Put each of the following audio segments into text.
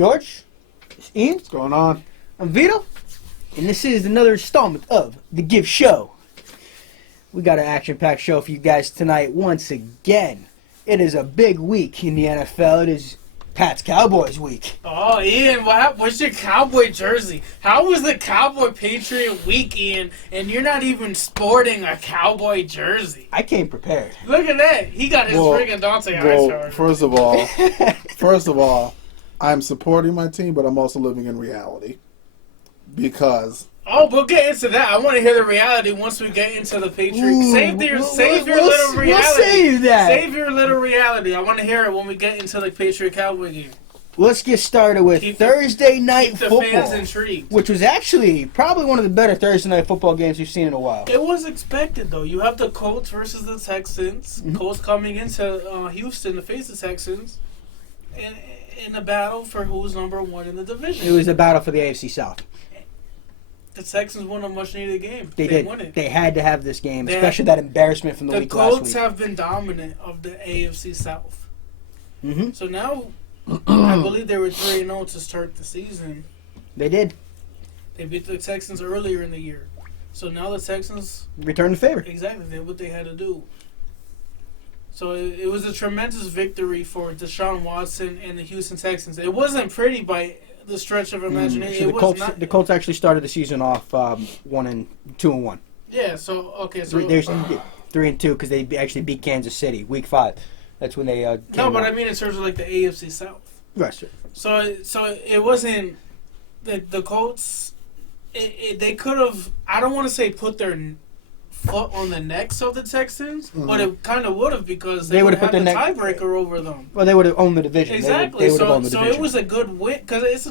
George. It's Ian. What's going on? I'm Vito. And this is another installment of the Giv Show. We got an action-packed show for you guys tonight once again. It is a big week in the NFL. It is Pat's Cowboys week. Oh, Ian, what's your Cowboy jersey? How was the Cowboy Patriot week, Ian, and you're not even sporting a Cowboy jersey? I came prepared. Look at that. He got his friggin' Dante Ice. First of all, I'm supporting my team, but I'm also living in reality. Because... Oh, we'll get into that. I want to hear the reality once we get into the Patriots. Save your little reality. We'll save that. Save your little reality. I want to hear it when we get into the Patriot-Cowboy game. Let's get started with Thursday night football. Keep the fans intrigued. Which was actually probably one of the better Thursday night football games we've seen in a while. It was expected, though. You have the Colts versus the Texans. Mm-hmm. Colts coming into Houston to face the Texans in a battle for who's number one in the division. It was a battle for the AFC South. The Texans won a much-needed game. They did. Won it. They had to have this game, especially that embarrassment from the week last week. The Colts have been dominant of the AFC South. Mm-hmm. So now, I believe they were 3-0 to start the season. They did. They beat the Texans earlier in the year. So now the Texans... return the favor. Exactly. They did what they had to do. So it was a tremendous victory for Deshaun Watson and the Houston Texans. It wasn't pretty by... the stretch of imagination. The Colts actually started the season off 1-2-1. Yeah. So okay. So there's 3-2 because they actually beat Kansas City week 5. That's when they. No, but I mean in terms of like the AFC South. Right. So it wasn't the Colts. They could have. I don't want to say put their foot on the necks of the Texans, but it kind of would have because they would have had the tiebreaker over them. Well, they would have owned the division. Exactly. They would have owned the division. So it was a good win because it's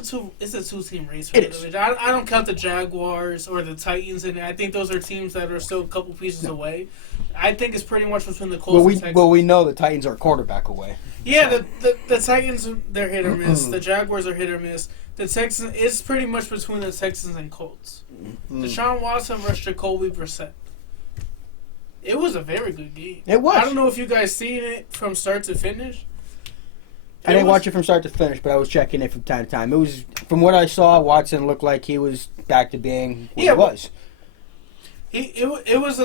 a two-team race for the division. I don't count the Jaguars or the Titans, and I think those are teams that are still a couple pieces away. I think it's pretty much between the Colts and Texans. Well, we know the Titans are a quarterback away. Yeah, the Titans, they're hit or miss. The Jaguars are hit or miss. The Texans, it's pretty much between the Texans and Colts. Deshaun Watson versus Jacoby Brissett. It was a very good game. It was. I don't know if you guys seen it from start to finish. I didn't watch it from start to finish, but I was checking it from time to time. It was, from what I saw, Watson looked like he was back to being what he was. It was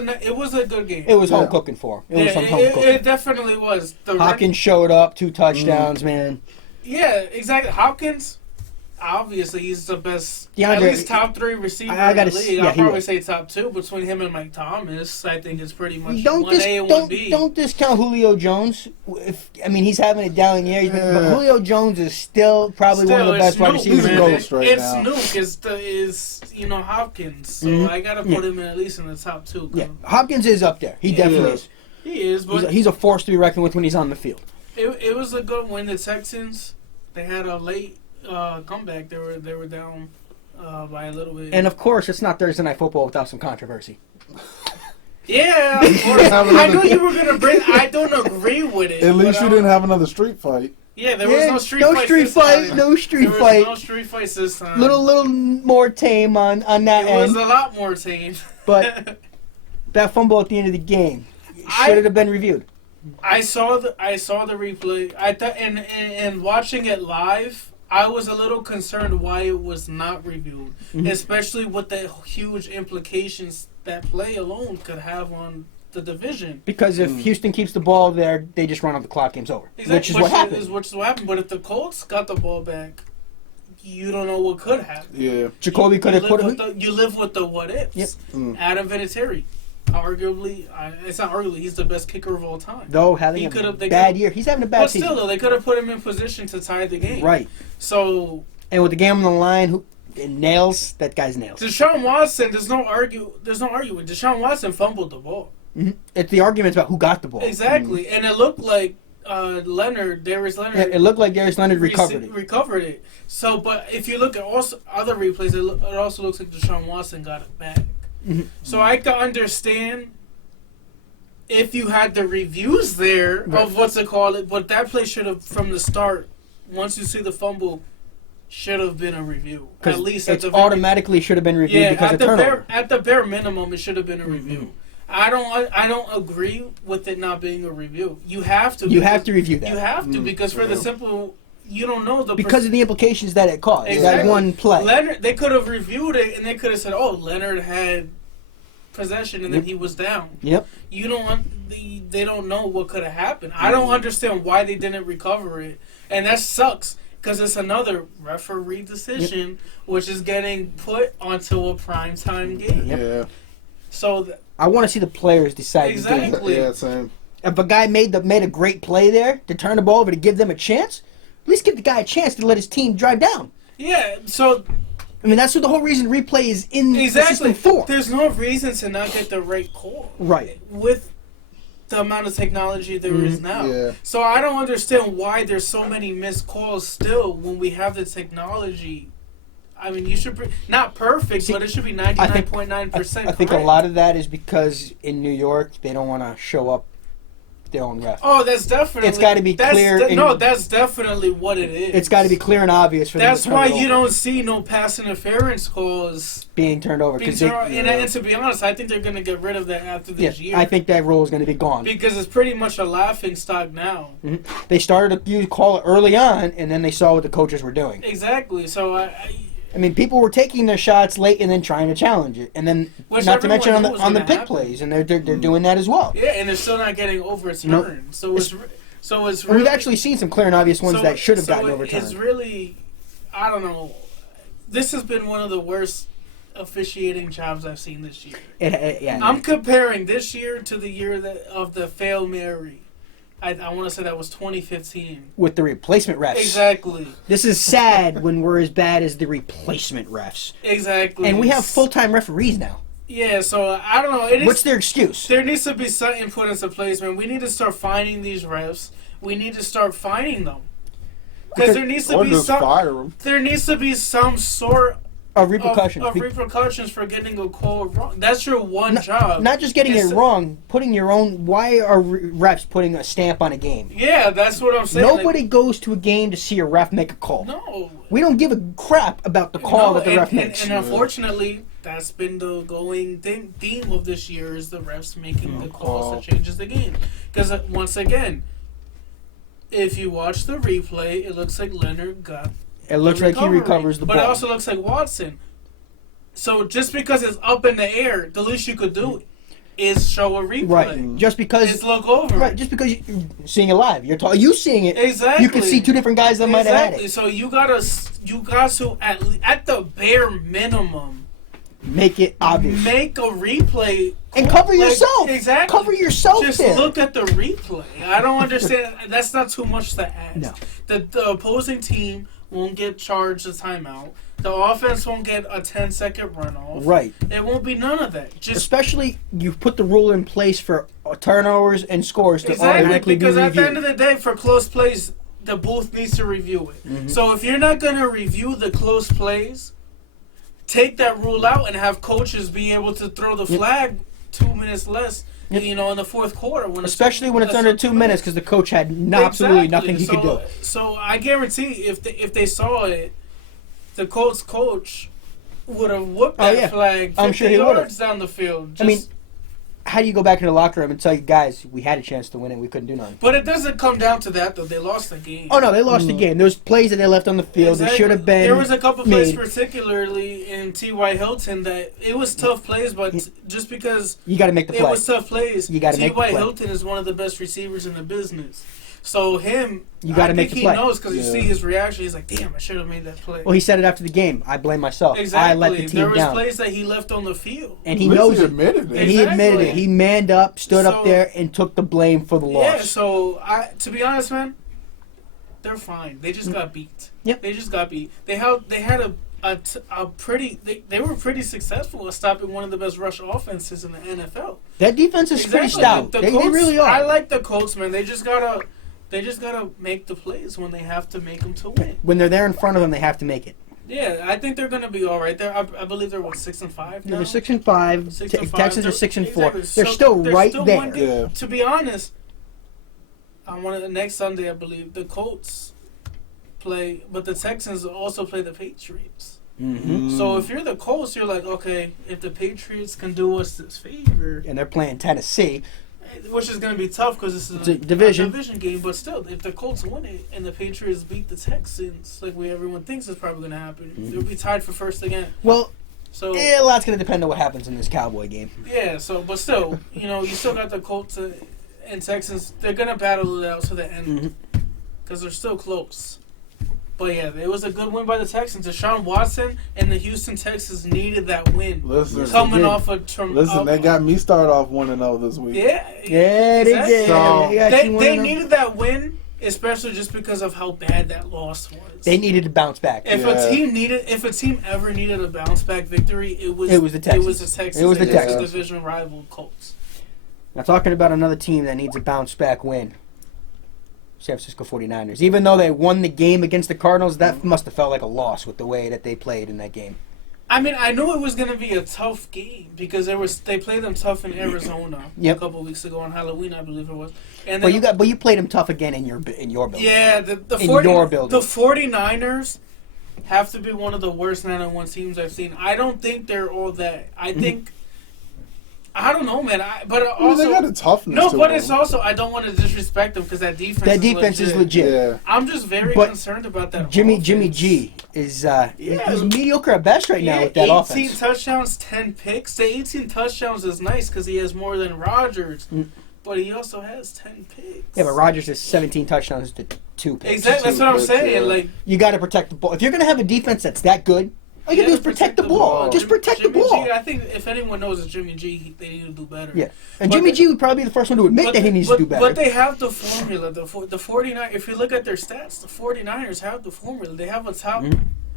a good game. It was home cooking for him. It definitely was. Hopkins showed up, 2 touchdowns, man. Yeah, exactly. Hopkins, obviously, he's the best, at least top 3 receiver in the league. I'll probably say top 2 between him and Mike Thomas. I think it's pretty much 1A and 1B. Don't discount Julio Jones. He's having a down year, but Julio Jones is still probably one of the best wide receivers in the league. It's Nuke is Hopkins, so I gotta put him in at least in the top 2. Yeah, Hopkins is up there. He definitely is. He is, but he's a force to be reckoned with when he's on the field. It was a good win. The Texans, they had a late comeback. They were down by a little bit. And of course, it's not Thursday night football without some controversy. Yeah, of course. I knew you were gonna bring. I don't agree with it. At least you didn't have another street fight. Yeah, there was no street fight. No street fight. No street fights this time. Little more tame on that end. It was a lot more tame. But that fumble at the end of the game should have been reviewed. I saw the replay. I thought, and watching it live, I was a little concerned why it was not reviewed, especially with the huge implications that play alone could have on the division. Because if Houston keeps the ball there, they just run out the clock. Game's over. Exactly. Which is what happened. Which is what happened. But if the Colts got the ball back, you don't know what could happen. Yeah, Jacoby could have put it. You live with the what ifs. Yep. Adam Vinatieri. Arguably, it's not arguably, he's the best kicker of all time. Though having a bad year. He's having a bad season. But still, though, they could have put him in position to tie the game. Right. So... And with the game on the line, nails, that guy's nails. Deshaun Watson, there's no arguing. Deshaun Watson fumbled the ball. Mm-hmm. It's the argument about who got the ball. Exactly. And it looked like Darius Leonard... Yeah, it looked like Darius Leonard recovered it. So, but if you look at also other replays, it also looks like Deshaun Watson got it back. Mm-hmm. So I can understand if you had the reviews there of what's it called, but that play should have from the start. Once you see the fumble, should have been a review. At least it automatically should have been reviewed because of turnover. At the bare minimum, it should have been a review. I don't agree with it not being a review. You have to. You have to review that. You have to because for you don't know because of the implications that it caused. Exactly. That one play. Leonard, they could have reviewed it and they could have said, "Oh, Leonard had possession and then he was down." Yep. You don't. They don't know what could have happened. I don't understand why they didn't recover it, and that sucks because it's another referee decision, which is getting put onto a primetime game. Yep. Yeah. So I want to see the players decide. Exactly. Yeah, same. If a guy made a great play there to turn the ball over to give them a chance, at least give the guy a chance to let his team drive down. yeah, so I mean, that's what the whole reason replay is in the system for. There's no reason to not get the right call. Right. With the amount of technology there is now. Yeah. So I don't understand why there's so many missed calls still when we have the technology. I mean, you should not perfect, but it should be 99.9%. I think a lot of that is because in New York they don't want to show up their own ref. Oh, that's definitely. It's got to be clear. That's definitely what it is. It's got to be clear and obvious for them. That's why you don't see no pass interference calls being turned over. And to be honest, I think they're going to get rid of that after this year. I think that rule is going to be gone because it's pretty much a laughing stock now. Mm-hmm. They started to call it early on, and then they saw what the coaches were doing. Exactly. So I mean, people were taking their shots late and then trying to challenge it, and then not to mention on the pick plays, and they're doing that as well. Yeah, and they're still not getting overturned. Nope. So it's really, we've actually seen some clear and obvious ones that should have gotten overturned. It's really, I don't know. This has been one of the worst officiating jobs I've seen this year. I'm comparing this year to the year of the Fail Mary. I want to say that was 2015. With the replacement refs. Exactly. This is sad when we're as bad as the replacement refs. Exactly. And we have full-time referees now. Yeah, so I don't know. What's their excuse? There needs to be something put into place, man. We need to start finding these refs. We need to start finding them. Because there needs to be there needs to be some sort of repercussions. Of repercussions for getting a call wrong. That's your one job. Not just getting it wrong, putting your own. Why are refs putting a stamp on a game? Yeah, that's what I'm saying. Nobody goes to a game to see a ref make a call. No. We don't give a crap about the call that the ref makes. And unfortunately, that's been the going theme of this year is the refs making the calls that changes the game. Because once again, if you watch the replay, it looks like Leonard got. It looks like he recovers the ball. But it also looks like Watson. So just because it's up in the air, the least you could do is show a replay. Right. Just because it's look over. Right. Just because you're seeing it live, you seeing it. Exactly. You can see two different guys that might have had it. So you got to at the bare minimum make it obvious. Make a replay and cover yourself. Exactly. Cover yourself. Just look at the replay. I don't understand. That's not too much to ask. No. The opposing team won't get charged a timeout. The offense won't get a 10-second runoff. Right. It won't be none of that. Especially you put the rule in place for turnovers and scores to automatically be reviewed. Because at the end of the day, for close plays, the booth needs to review it. Mm-hmm. So if you're not going to review the close plays, take that rule out and have coaches be able to throw the flag 2 minutes less. In the fourth quarter, especially when it's under 2 minutes, because the coach had absolutely nothing he could do. So I guarantee, if they saw it, the coach would have whooped that flag 50 yards down the field. I mean, how do you go back in the locker room and tell you guys we had a chance to win it, we couldn't do nothing? But it doesn't come down to that though. They lost the game. Oh no, they lost the game. There was plays that they left on the field that should have been. There was a couple plays, particularly in T.Y. Hilton, that it was tough plays, but just because you got to make the play. It was tough plays. You got to make the play. T.Y. Hilton is one of the best receivers in the business. So you got to make the play. He knows because you see his reaction. He's like, "Damn, I should have made that play." Well, he said it after the game. I blame myself. Exactly. I let the team there was down. Plays that he left on the field, and he knows it. Admitted it. And he admitted it. He manned up, stood up there, and took the blame for the loss. Yeah. So to be honest, man, they're fine. They just got beat. Yep. They just got beat. They had a pretty. They were pretty successful at stopping one of the best rush offenses in the NFL. That defense is pretty stout. They really are. I like the Colts, man. They just gotta make the plays when they have to make them to win. When they're there in front of them, they have to make it. Yeah, I think they're gonna be all right. I believe they're 6-5 now. They're 6-5. Texans are 6-4. Exactly. They're still right there. Yeah. To be honest, next Sunday, I believe the Colts play, but the Texans also play the Patriots. Mm-hmm. So if you're the Colts, you're like, okay, if the Patriots can do us this favor, and they're playing Tennessee. which is going to be tough because this is a division game. But still, if the Colts win it and the Patriots beat the Texans, like everyone thinks is probably going to happen, they'll be tied for first again. Well, so a lot's going to depend on what happens in this Cowboy game. Yeah. So, but still, you still got the Colts and Texans. They're going to battle it out to the end because they're still close. But yeah, it was a good win by the Texans. Deshaun Watson and the Houston Texans needed that win. Listen, coming off they got me started off 1-0 this week. Yeah, they did. So, they needed that win, especially just because of how bad that loss was. They needed to bounce back. If a team ever needed a bounce back victory, it was the Texans. It was the Texans. Division rival Colts. Now talking about another team that needs a bounce back win. San Francisco 49ers. Even though they won the game against the Cardinals, that must have felt like a loss with the way that they played in that game. I mean, I knew it was going to be a tough game because they played them tough in Arizona a couple of weeks ago on Halloween, I believe it was. And then, but you played them tough again in your building. Yeah, the 49ers have to be one of the worst 9-1 teams I've seen. I don't think they're all that. I think. I don't know, man. But also, they got a toughness. No, but it's also I don't want to disrespect them because that defense is legit. Yeah. I'm just very concerned about that. Jimmy G is he's mediocre at best right now with that 18 offense. 18 touchdowns, 10 picks. The 18 touchdowns is nice because he has more than Rodgers, but he also has 10 picks. Yeah, but Rodgers has 17 touchdowns to 2 picks. Exactly, that's what I'm saying. Yeah. Like you got to protect the ball. If you're going to have a defense that's that good. All you gotta do is protect the ball. Just protect the ball. G, I think if anyone knows it's Jimmy G, they need to do better. Yeah, and Jimmy G would probably be the first one to admit that he needs to do better. But they have the formula. The 49. If you look at their stats, the 49ers have the formula. They have a top,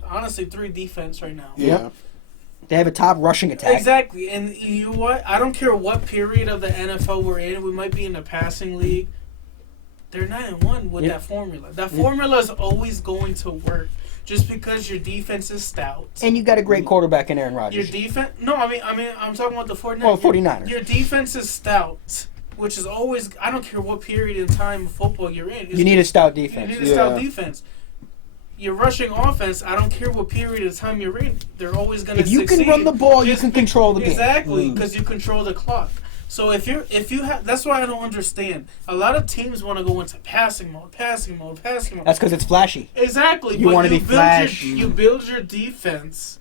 honestly, 3 defense right now. Yeah. They have a top rushing attack. Exactly, and you know what? I don't care what period of the NFL we're in. We might be in a passing league. They're 9-1 with that formula. That formula is always going to work. Just because your defense is stout. And you got a great quarterback in Aaron Rodgers. Your defense... No, I mean, I'm talking about the 49ers. Oh, 49ers. Your defense is stout, which is always... I don't care what period in time of football you're in. You need a stout defense. You need a stout defense. Your rushing offense, I don't care what period of time you're in, they're always going to succeed. If you can run the ball, you can control the game. Exactly, because you control the clock. So if you have, that's why I don't understand. A lot of teams want to go into passing mode. That's because it's flashy. Exactly. You want to be flash. You build your defense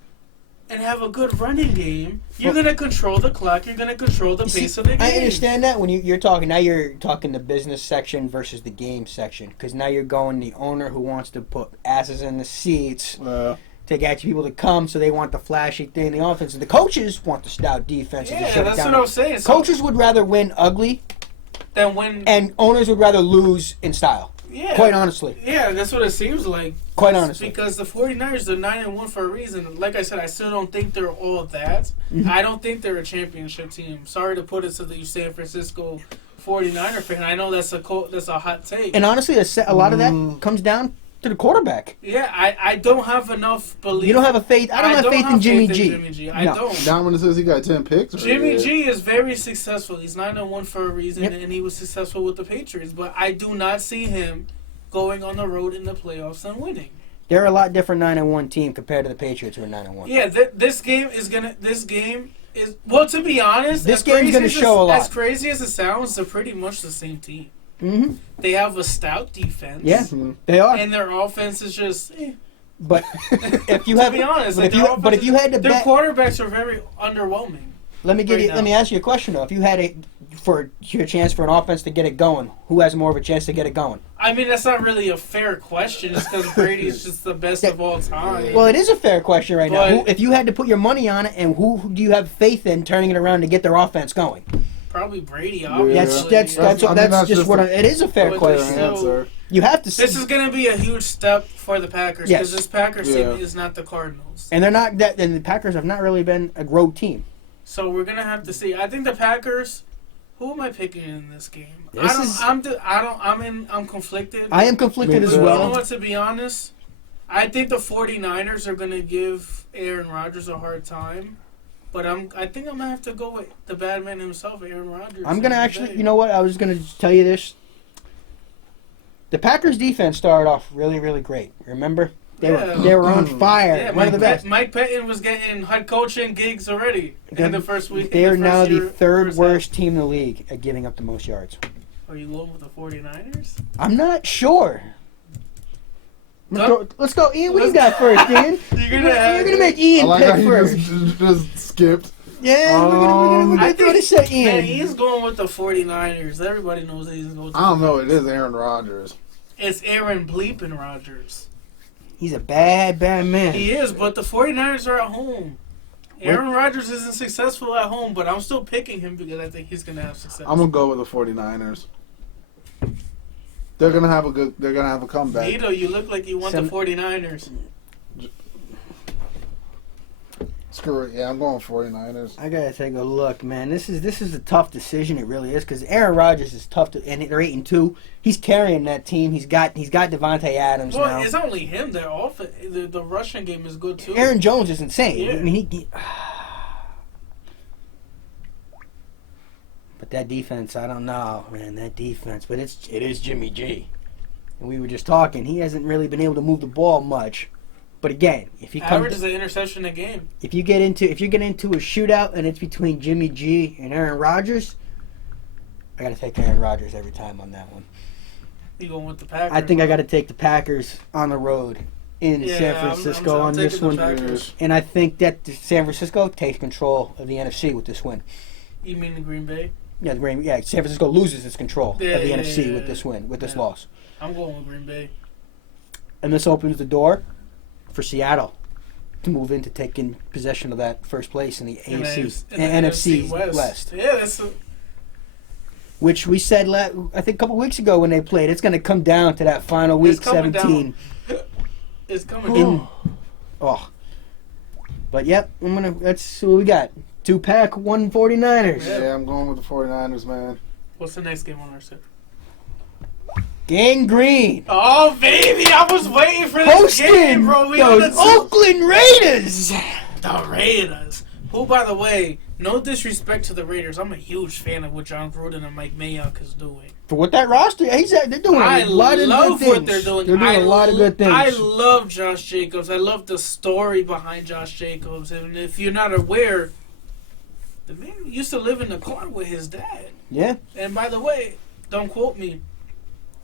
and have a good running game. You're going to control the clock. You're going to control the pace of the game. I understand that when you're talking. Now you're talking the business section versus the game section, because now you're going the owner who wants to put asses in the seats. To get people to come, so they want the flashy thing, the offense. And the coaches want the stout defense. Yeah, that's what I was saying. Coaches would rather win ugly than win, and owners would rather lose in style. Yeah, quite honestly. Yeah, that's what it seems like. Quite honestly, because the 49ers are 9-1 for a reason. Like I said, I still don't think they're all that. I don't think they're a championship team. Sorry to put it to the San Francisco 49er fan. I know that's a hot take. And honestly, a lot of that comes down to the quarterback. Yeah, I don't have enough belief. You don't have a faith. I don't have faith in Jimmy G. I don't. Dominic says he got 10 picks. Jimmy G is very successful. He's 9-1 for a reason, and he was successful with the Patriots. But I do not see him going on the road in the playoffs and winning. They're a lot different 9-1 team compared to the Patriots who are 9-1. Yeah, this game is well. To be honest, this game's gonna show a lot. As crazy as it sounds, they're pretty much the same team. Mm-hmm. They have a stout defense. Yeah, they are. And their offense is just... But if you have... to be honest, if you had to their quarterbacks are very underwhelming. Let me ask you a question, though. If you had your chance for an offense to get it going, who has more of a chance to get it going? I mean, that's not really a fair question. It's because Brady's just the best of all time. Well, it is a fair question right now. If you had to put your money on it, and who do you have faith in turning it around to get their offense going? Probably Brady, obviously. That's just what it is a fair question. You have to see. This is going to be a huge step for the Packers because this Packers team is not the Cardinals. And they're not that. And the Packers have not really been a road team. So we're going to have to see. I think the Packers. Who am I picking in this game? I'm conflicted. I am conflicted as well. You know what? To be honest, I think the 49ers are going to give Aaron Rodgers a hard time. But I think I'm going to have to go with the bad man himself, Aaron Rodgers. I'm going to actually, you know what? I was going to tell you this. The Packers defense started off really, really great. Remember? They were on fire. Yeah, One of the best. Mike Pettin was getting head coaching gigs already in the first week. They're now the third worst team in the league at giving up the most yards. Are you going with the 49ers? I'm not sure. Let's go, Ian. What do you got first, Ian? You're gonna make Ian I like pick how first. he just skipped. Yeah, we're gonna throw this at Ian. Man, he's going with the 49ers. Everybody knows that he's going with the I don't know. It is Aaron Rodgers. It's Aaron Bleepin' Rodgers. He's a bad man. He is, but the 49ers are at home. Aaron Rodgers isn't successful at home, but I'm still picking him because I think he's going to have success. I'm gonna go with the 49ers. They're gonna have a comeback. Vito, you look like you want the 49ers. Screw it. Yeah, I'm going 49ers. I gotta take a look, man. This is a tough decision. It really is because Aaron Rodgers is tough to, and they're 8-2. He's carrying that team. He's got Devontae Adams now. Well, it's not only him. They're off. The rushing game is good too. Aaron Jones is insane. Yeah. I mean, but that defense, I don't know, man. That defense, but it is Jimmy G. And we were just talking. He hasn't really been able to move the ball much. But again, if he averages an interception a game. If you get into a shootout and it's between Jimmy G and Aaron Rodgers, I got to take Aaron Rodgers every time on that one. You going with the Packers? I think I got to take the Packers on the road in San Francisco on this one, and I think that San Francisco takes control of the NFC with this win. You mean the Green Bay? Yeah, San Francisco loses its control of the NFC with this win, with this loss. I'm going with Green Bay. And this opens the door for Seattle to move into taking possession of that first place in the NFC West. Yeah, that's which we said, I think a couple weeks ago when they played, it's going to come down to that final week, 17. It's coming down. But yep, that's what we got. 2-pack, 1 49ers. Yeah, I'm going with the 49ers, man. What's the next game on our set? Gang Green. Oh, baby, I was waiting for this game, bro. We those Oakland Raiders. The Raiders. Who, by the way, no disrespect to the Raiders, I'm a huge fan of what John Gruden and Mike Mayock is doing. For what that roster, they're doing a lot of good things. What they're doing. They're doing a lot of good things. I love Josh Jacobs. I love the story behind Josh Jacobs. And if you're not aware, the man used to live in the car with his dad. Yeah. And by the way, don't quote me,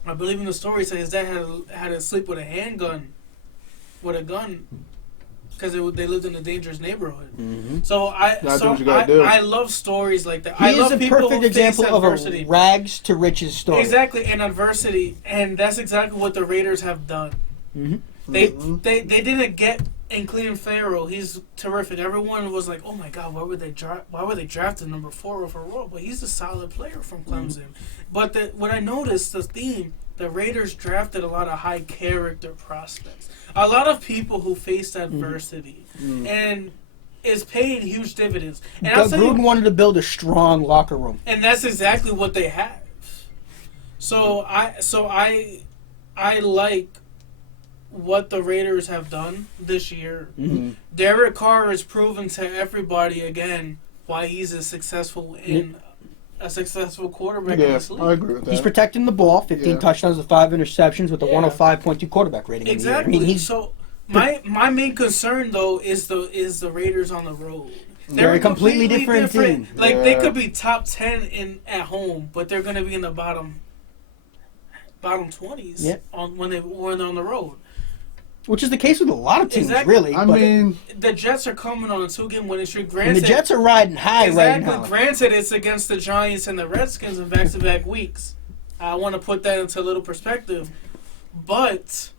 I believe in the story says his dad had to sleep with a gun, because they lived in a dangerous neighborhood. Mm-hmm. So I love stories like that. He is a perfect example of a rags to riches story. Exactly, and adversity, and that's exactly what the Raiders have done. Mm-hmm. They didn't get in Cleveland Farrell. He's terrific. Everyone was like, "Oh my God, why were they drafted number 4 overall?" But he's a solid player from Clemson. Mm-hmm. But what I noticed, the theme, the Raiders drafted a lot of high character prospects, a lot of people who faced adversity, and is paying huge dividends. And Gruden wanted to build a strong locker room, and that's exactly what they have. So I like what the Raiders have done this year. Mm-hmm. Derek Carr has proven to everybody again why he's a successful quarterback in this league. I agree with that. He's protecting the ball, 15 touchdowns with 5 interceptions with a 105.2 quarterback rating. Exactly. In the year. So my main concern though is the Raiders on the road. They're a completely different team. Like they could be top 10 at home, but they're going to be in the bottom 20s when they're on the road. Which is the case with a lot of teams, exactly. really. I mean, the Jets are coming on a 2-game winning streak. Granted, and the Jets are riding high right now. Granted, it's against the Giants and the Redskins in back-to-back weeks. I want to put that into a little perspective. But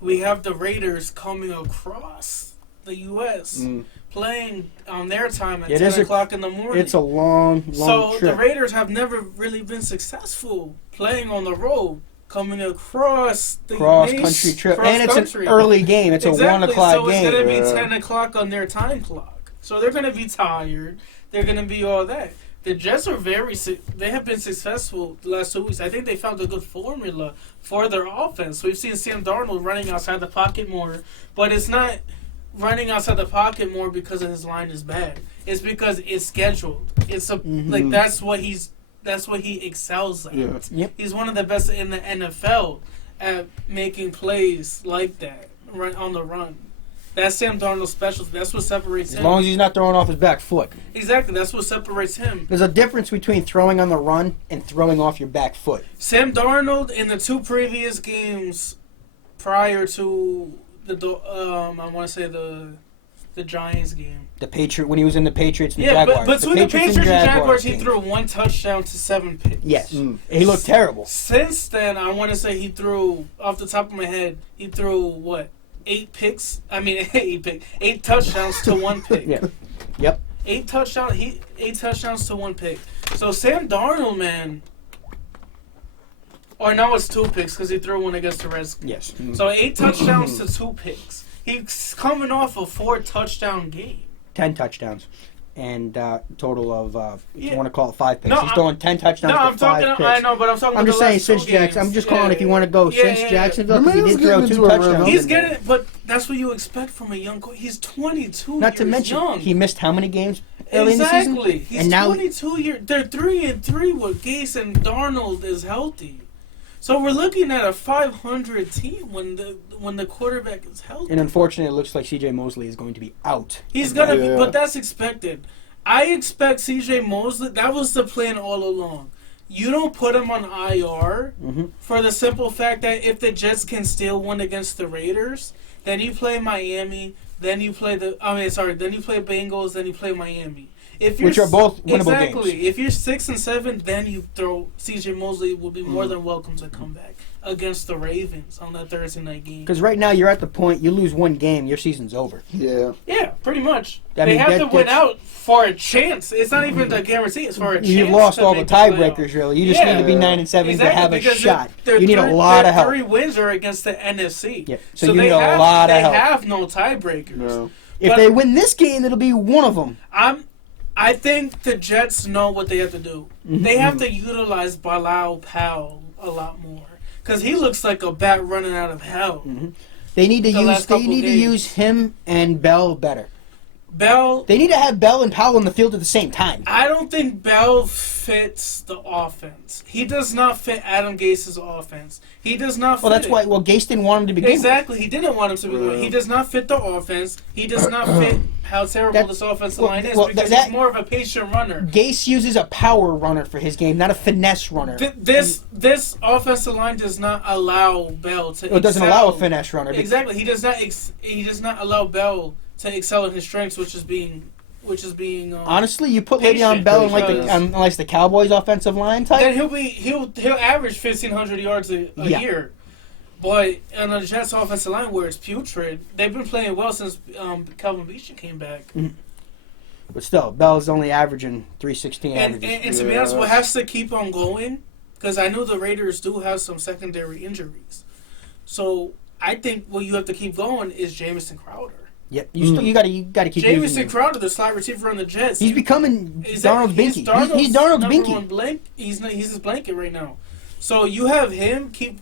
we have the Raiders coming across the U.S., playing on their time at 10 o'clock in the morning. It's a long trip. So the Raiders have never really been successful playing on the road. Coming across the country trip, and it's an early game. It's a 1 o'clock game. So it's going to be 10 o'clock on their time clock. So they're going to be tired. They're going to be all that. The Jets are they have been successful the last 2 weeks. I think they found a good formula for their offense. We've seen Sam Darnold running outside the pocket more, but it's not running outside the pocket more because his line is bad. It's because it's scheduled. It's like that's what he excels at. Yeah. Yep. He's one of the best in the NFL at making plays like that. on the run. That's Sam Darnold's specialty. That's what separates him. As long as he's not throwing off his back foot. Exactly. That's what separates him. There's a difference between throwing on the run and throwing off your back foot. Sam Darnold in the 2 previous games prior to I want to say the Giants game. When he was in the Patriots and the Yeah, Jaguars. but between the Patriots and Jaguars, he game. threw 1 touchdown to 7 picks. Yes. He looked terrible. Since then, I want to say he threw, off the top of my head, he threw, what, 8 picks? I mean, 8 touchdowns to 1 pick. Yeah. Yep. 8 touchdowns to 1 pick. So Sam Darnold, man, or no, it's 2 picks because he threw one against the Redskins. Yes. So 8 touchdowns to 2 picks. He's coming off a 4-touchdown game. 10 touchdowns. And total of, if Yeah. you want to call it 5 picks. No, He's throwing 10 touchdowns No, to I'm 5 talking. picks. I know, but I'm talking. I'm about just the saying last since 2 Jackson. games. I'm just calling if you want to go since Jacksonville because he man's did throw getting 2 into a touchdowns. rhythm. He's getting, but that's what you expect from a young coach. He's 22 Not to years mention young. he missed how many games early in the season? Exactly. He's And now 22 years. They're 3-3 with Gase and Darnold is healthy. So we're looking at a 500 team when the quarterback is healthy. and unfortunately, it looks like C.J. Mosley is going to be out. He's gonna be, Yeah. but that's expected. I expect C.J. Mosley. That was the plan all along. You don't put him on IR for the simple fact that if the Jets can steal one against the Raiders, then you play Miami, then you play then you play Bengals, then you play Miami. If you're Which are both winnable exactly, games. if you're 6 and 7, then you throw C.J. Mosley will be more than welcome to come back against the Ravens on that Thursday night game. Because right now you're at the point you lose 1 game, your season's over. Yeah. Yeah, pretty much. I They mean, have to win that's- out for a chance. It's not even a guarantee. It's for a chance. You lost to all the make playoff. tiebreakers, really. You just Yeah. need to be 9 and 7 Exactly, to have a because shot. they're You need a three- lot their of help. 3 wins are against the NFC. Yeah. So you they need a have, lot of they help. have no tiebreakers. No. If But- they win this game, it'll be one of them. I think the Jets know what they have to do. They have to utilize Bilal Powell a lot more because he looks like a bat running out of hell. They need to The last couple games. use him and Bell better. Bell, They need to have Bell and Powell in the field at the same time. I don't think Bell fits the offense. He does not fit Adam Gase's offense. He does not fit Well, that's it. why. Well, Gase didn't want him to begin with. Exactly. He didn't want him to be. Yeah. He does not fit the offense. He does not fit how terrible That- this offensive well, line is well, because that- he's more of a patient runner. Gase uses a power runner for his game, not a finesse runner. This offensive line does not allow Bell to. It doesn't excel. allow a finesse runner. Exactly. He does not. He does not allow Bell to excel in his strengths, which is being. Honestly, you put patient, Le'Veon Bell in because- like the Cowboys offensive line type. Then he'll average 1,500 yards a Yeah. year. But on the Jets offensive line where it's putrid, they've been playing well since Calvin Beecham came back. But still, Bell's only averaging 316 And averages. to be honest, what has to keep on going, because I know the Raiders do have some secondary injuries. So I think what you have to keep going is Jamison Crowder. Yep, you got to keep using Jamison him. Crowder, the slot receiver on the Jets. He's becoming He's Darnold's Binky. He's Darnold's number Binky. one blank. He's his blanket right now. So you have him keep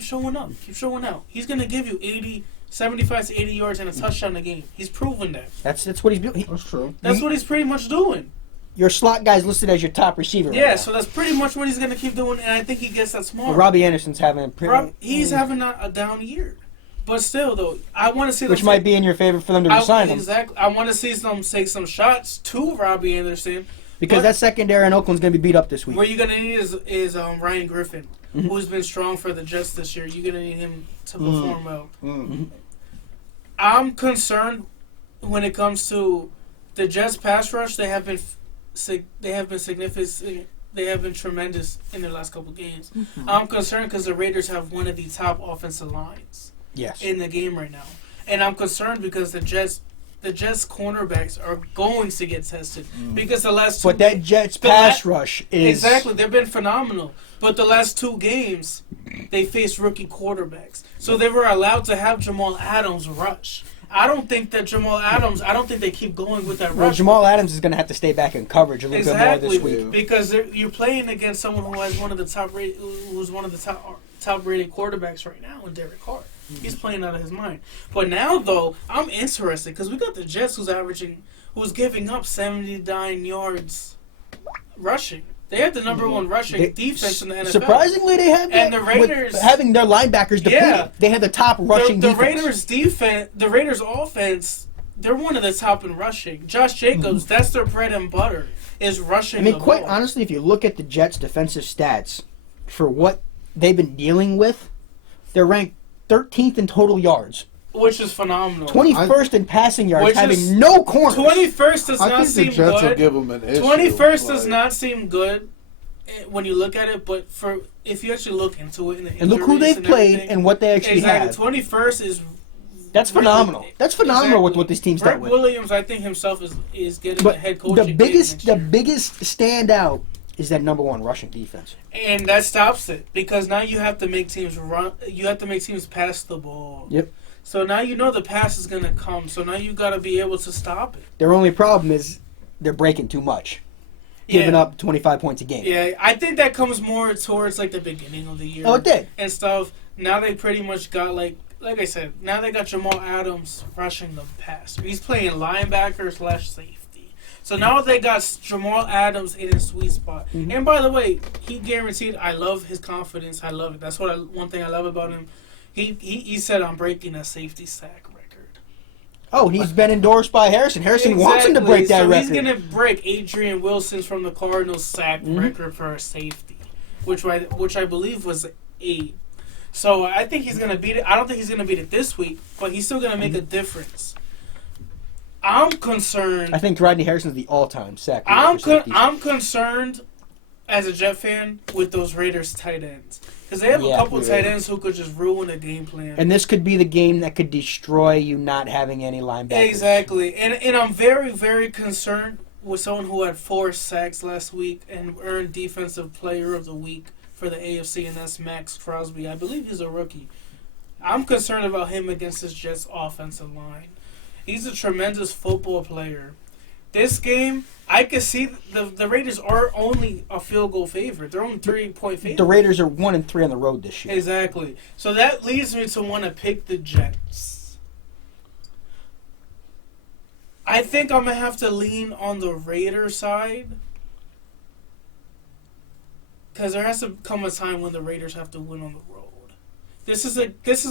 showing up, keep showing out. He's gonna give you 75 to 80 yards and a touchdown a game. He's proven that. That's what he's doing. That's true. That's what he's pretty much doing. Your slot guy's listed as your top receiver. right Yeah, now. so that's pretty much what he's gonna keep doing, and I think he gets that smart. Well, Robbie Anderson's having He's having a down year, but still though, I want to see them which might be in your favor for them to resign him Exactly, I want to see them take some shots to Robbie Anderson. because but that secondary in Oakland's going to be beat up this week. What you're gonna need is Ryan Griffin, who's been strong for the Jets this year. You're gonna need him to perform well. I'm concerned when it comes to the Jets pass rush. They have been significant. They have been tremendous in their last couple games. I'm concerned because the Raiders have one of the top offensive lines Yes. in the game right now, and I'm concerned because the Jets cornerbacks are going to get tested because the last two. But that Jets pass rush is Exactly, they've been phenomenal. But the last 2 games, they faced rookie quarterbacks, so they were allowed to have Jamal Adams rush. I don't think they keep going with that rush. Well, Jamal Adams is going to have to stay back in coverage a little bit more Exactly, this week. because you're playing against someone who has one of the top rated quarterbacks right now, in Derek Carr. He's playing out of his mind. But now, though, I'm interested because we got the Jets who's giving up 79 yards rushing. They have the number one rushing defense in the NFL. Surprisingly, they have And that. the Raiders With having their linebackers depleted. Yeah. They have the top rushing defense. The Raiders offense, they're one of the top in rushing. Josh Jacobs, that's their bread and butter, is rushing. I mean, the quite ball. honestly, if you look at the Jets' defensive stats for what they've been dealing with, they're ranked 13th in total yards, which is phenomenal. 21st in passing yards, Which having is no corners. 21st does I not think seem the Jets will good. give them an issue. 21st does not seem good when you look at it, but if you actually look into it, And look who they've played and what they actually have. 21st is. That's phenomenal. That's phenomenal with Exactly. what this team's Brett dealt with. Williams, I think himself is getting But the head coaching the gig biggest, next the year. biggest standout is that number one rushing defense. And that stops it because now you have to make teams run. You have to make teams pass the ball. Yep. So now you know the pass is gonna come. So now you got to be able to stop it. Their only problem is they're breaking too much, giving up 25 points a game. Yeah, I think that comes more towards like the beginning of the year. Oh, it did. And stuff. Now they pretty much got like I said. Now they got Jamal Adams rushing the pass. He's playing linebacker/safety. So now they got Jamal Adams in his sweet spot. Mm-hmm. And by the way, he guaranteed. I love his confidence. I love it. That's one thing I love about him. He said I'm breaking a safety sack record. Oh, he's been endorsed by Harrison. Harrison wants him to break that so record. He's gonna break Adrian Wilson's from the Cardinals sack record for a safety, which I believe was 8. So I think he's gonna beat it. I don't think he's gonna beat it this week, but he's still gonna make a difference. I'm concerned. I think Rodney Harrison's the all-time sack. I'm leader for safeties. concerned as a Jet fan with those Raiders tight ends because they have a couple tight ends who could just ruin a game plan. And this could be the game that could destroy you not having any linebackers. Exactly, and I'm very very concerned with someone who had 4 sacks last week and earned Defensive Player of the Week for the AFC, and that's Max Crosby. I believe he's a rookie. I'm concerned about him against this Jets offensive line. He's a tremendous football player. This game, I can see the Raiders are only a field goal favorite. They're only 3-point favorite. The Raiders are 1-3 on the road this year. Exactly. So that leads me to want to pick the Jets. I think I'm going to have to lean on the Raiders side. Because there has to come a time when the Raiders have to win on the road. This is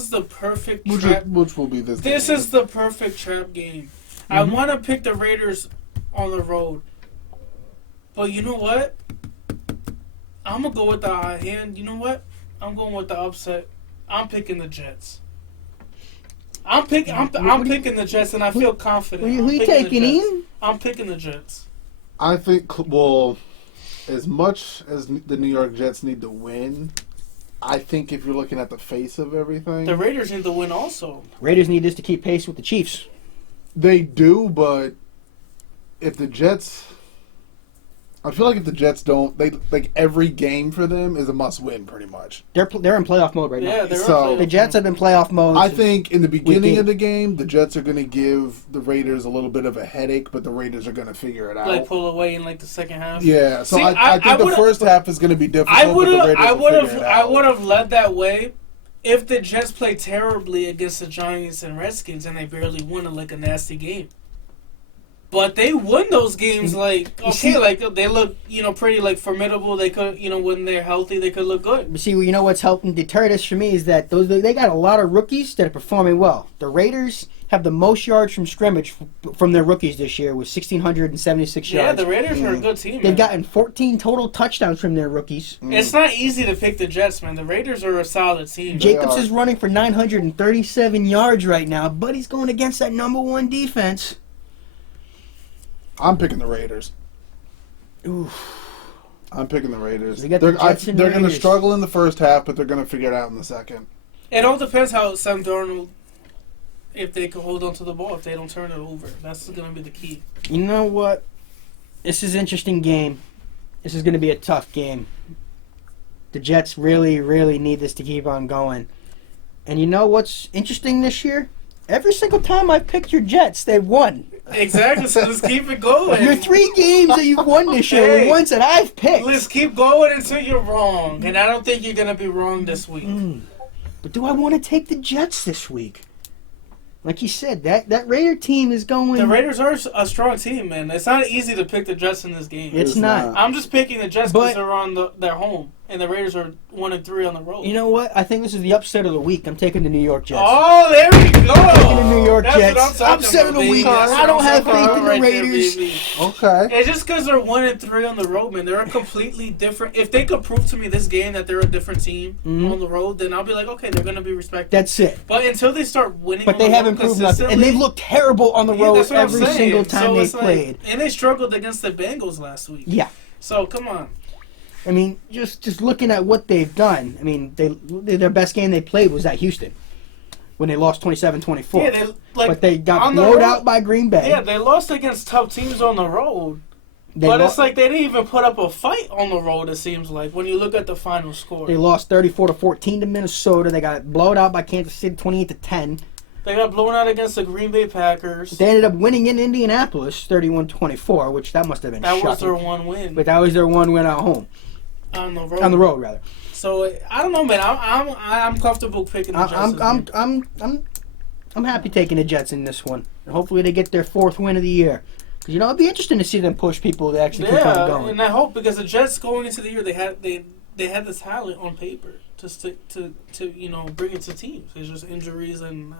the perfect trap. Which will be this game. This is the perfect trap game. I want to pick the Raiders on the road. But you know what? I'm going to go with the high hand. You know what? I'm going with the upset. I'm picking the Jets. I'm picking the Jets, and I feel confident. Who you taking, Ian? I'm picking the Jets. I think, well, as much as the New York Jets need to win, I think if you're looking at the face of everything, The Raiders need to win also. Raiders need this to keep pace with the Chiefs. they do, but if the Jets... I feel like if the Jets don't, every game for them is a must-win, pretty much. They're in playoff mode right Yeah, now. they're So- The Jets have been playoff mode. I think in the beginning Week of the game, the Jets are going to give the Raiders a little bit of a headache, but the Raiders are going to figure it out. Like pull away in like the second half. Yeah, so See, I think the first half is going to be difficult. I but the Raiders will figure it I out. would have led that way if the Jets played terribly against the Giants and Redskins and they barely won like a nasty game. But they won those games like they look pretty like formidable. They could when they're healthy they could look good. But see, you know what's helping deter this for me is that they got a lot of rookies that are performing well. The Raiders have the most yards from scrimmage from their rookies this year with 1,676 Yeah, yards. the Raiders are a good team. They've Man. gotten 14 total touchdowns from their rookies. It's not easy to pick the Jets, man. The Raiders are a solid team. Jacobs is running for 937 yards right now, but he's going against that number one defense. I'm picking the Raiders. Oof. I'm picking the Raiders. They got the Jets and they're going to Raiders. struggle in the first half, but they're going to figure it out in the second. It all depends how Sam Darnold, if they can hold on to the ball, if they don't turn it over. That's going to be the key. You know what? This is an interesting game. This is going to be a tough game. The Jets really, really need this to keep on going. And you know what's interesting this year? Every single time I've picked your Jets, they've won. Exactly, so let's keep it going. Your 3 games that you've won this year Hey. were ones that I've picked. Let's keep going until you're wrong. And I don't think you're going to be wrong this week. But do I want to take the Jets this week? Like he said, that Raider team is going. The Raiders are a strong team, man. It's not easy to pick the Jets in this game. It's not. I'm just picking the Jets because they're on their home, and the Raiders are 1-3 on the road. You know what? I think this is the upset of the week. I'm taking the New York Jets. Oh, there we go. I'm taking the New York That's Jets. what I'm talking Upset of the about, week. baby. That's I what don't I'm have talking faith about in the right there, Raiders. baby. Okay. It's just because they're 1-3 on the road, man. They're a completely different. If they could prove to me this game that they're a different team on the road, then I'll be like, okay, they're gonna be respected. That's it. But until they start winning, But on they the haven't road proved nothing, and they've looked terrible on the road that's what I'm every saying. single time So they it's like- played. and they struggled against the Bengals last week. Yeah. So come on. I mean, just looking at what they've done, I mean, their best game they played was at Houston when they lost 27-24. Yeah, but they got on the blowed road- out by Green Bay. Yeah, they lost against tough teams on the road. But it's like they didn't even put up a fight on the road, it seems like, when you look at the final score. They lost 34-14 to Minnesota. They got blown out by Kansas City 28-10. They got blown out against the Green Bay Packers. They ended up winning in Indianapolis 31-24, which that must have been That shocking. was their one win. But that was their one win at home. On the road. On the road, rather. So I don't know, man. I'm comfortable picking the Jets. I'm happy taking the Jets in this one. And hopefully they get their 4th win of the year. Because, it'd be interesting to see them push people to actually keep on going. And I hope, because the Jets going into the year, they had the talent on paper to stick to bring it to teams. It's just injuries and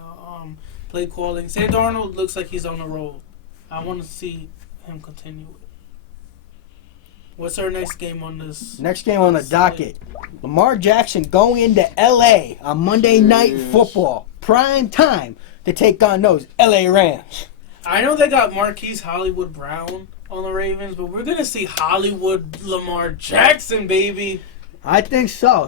play calling. Sam Darnold looks like he's on the roll. I want to see him continue it. What's our next game on this? Next game on the docket. Lamar Jackson going into L.A. on Monday Night Football. Prime time to take on those L.A. Rams. I know they got Marquise Hollywood Brown on the Ravens, but we're going to see Hollywood Lamar Jackson, baby. I think so.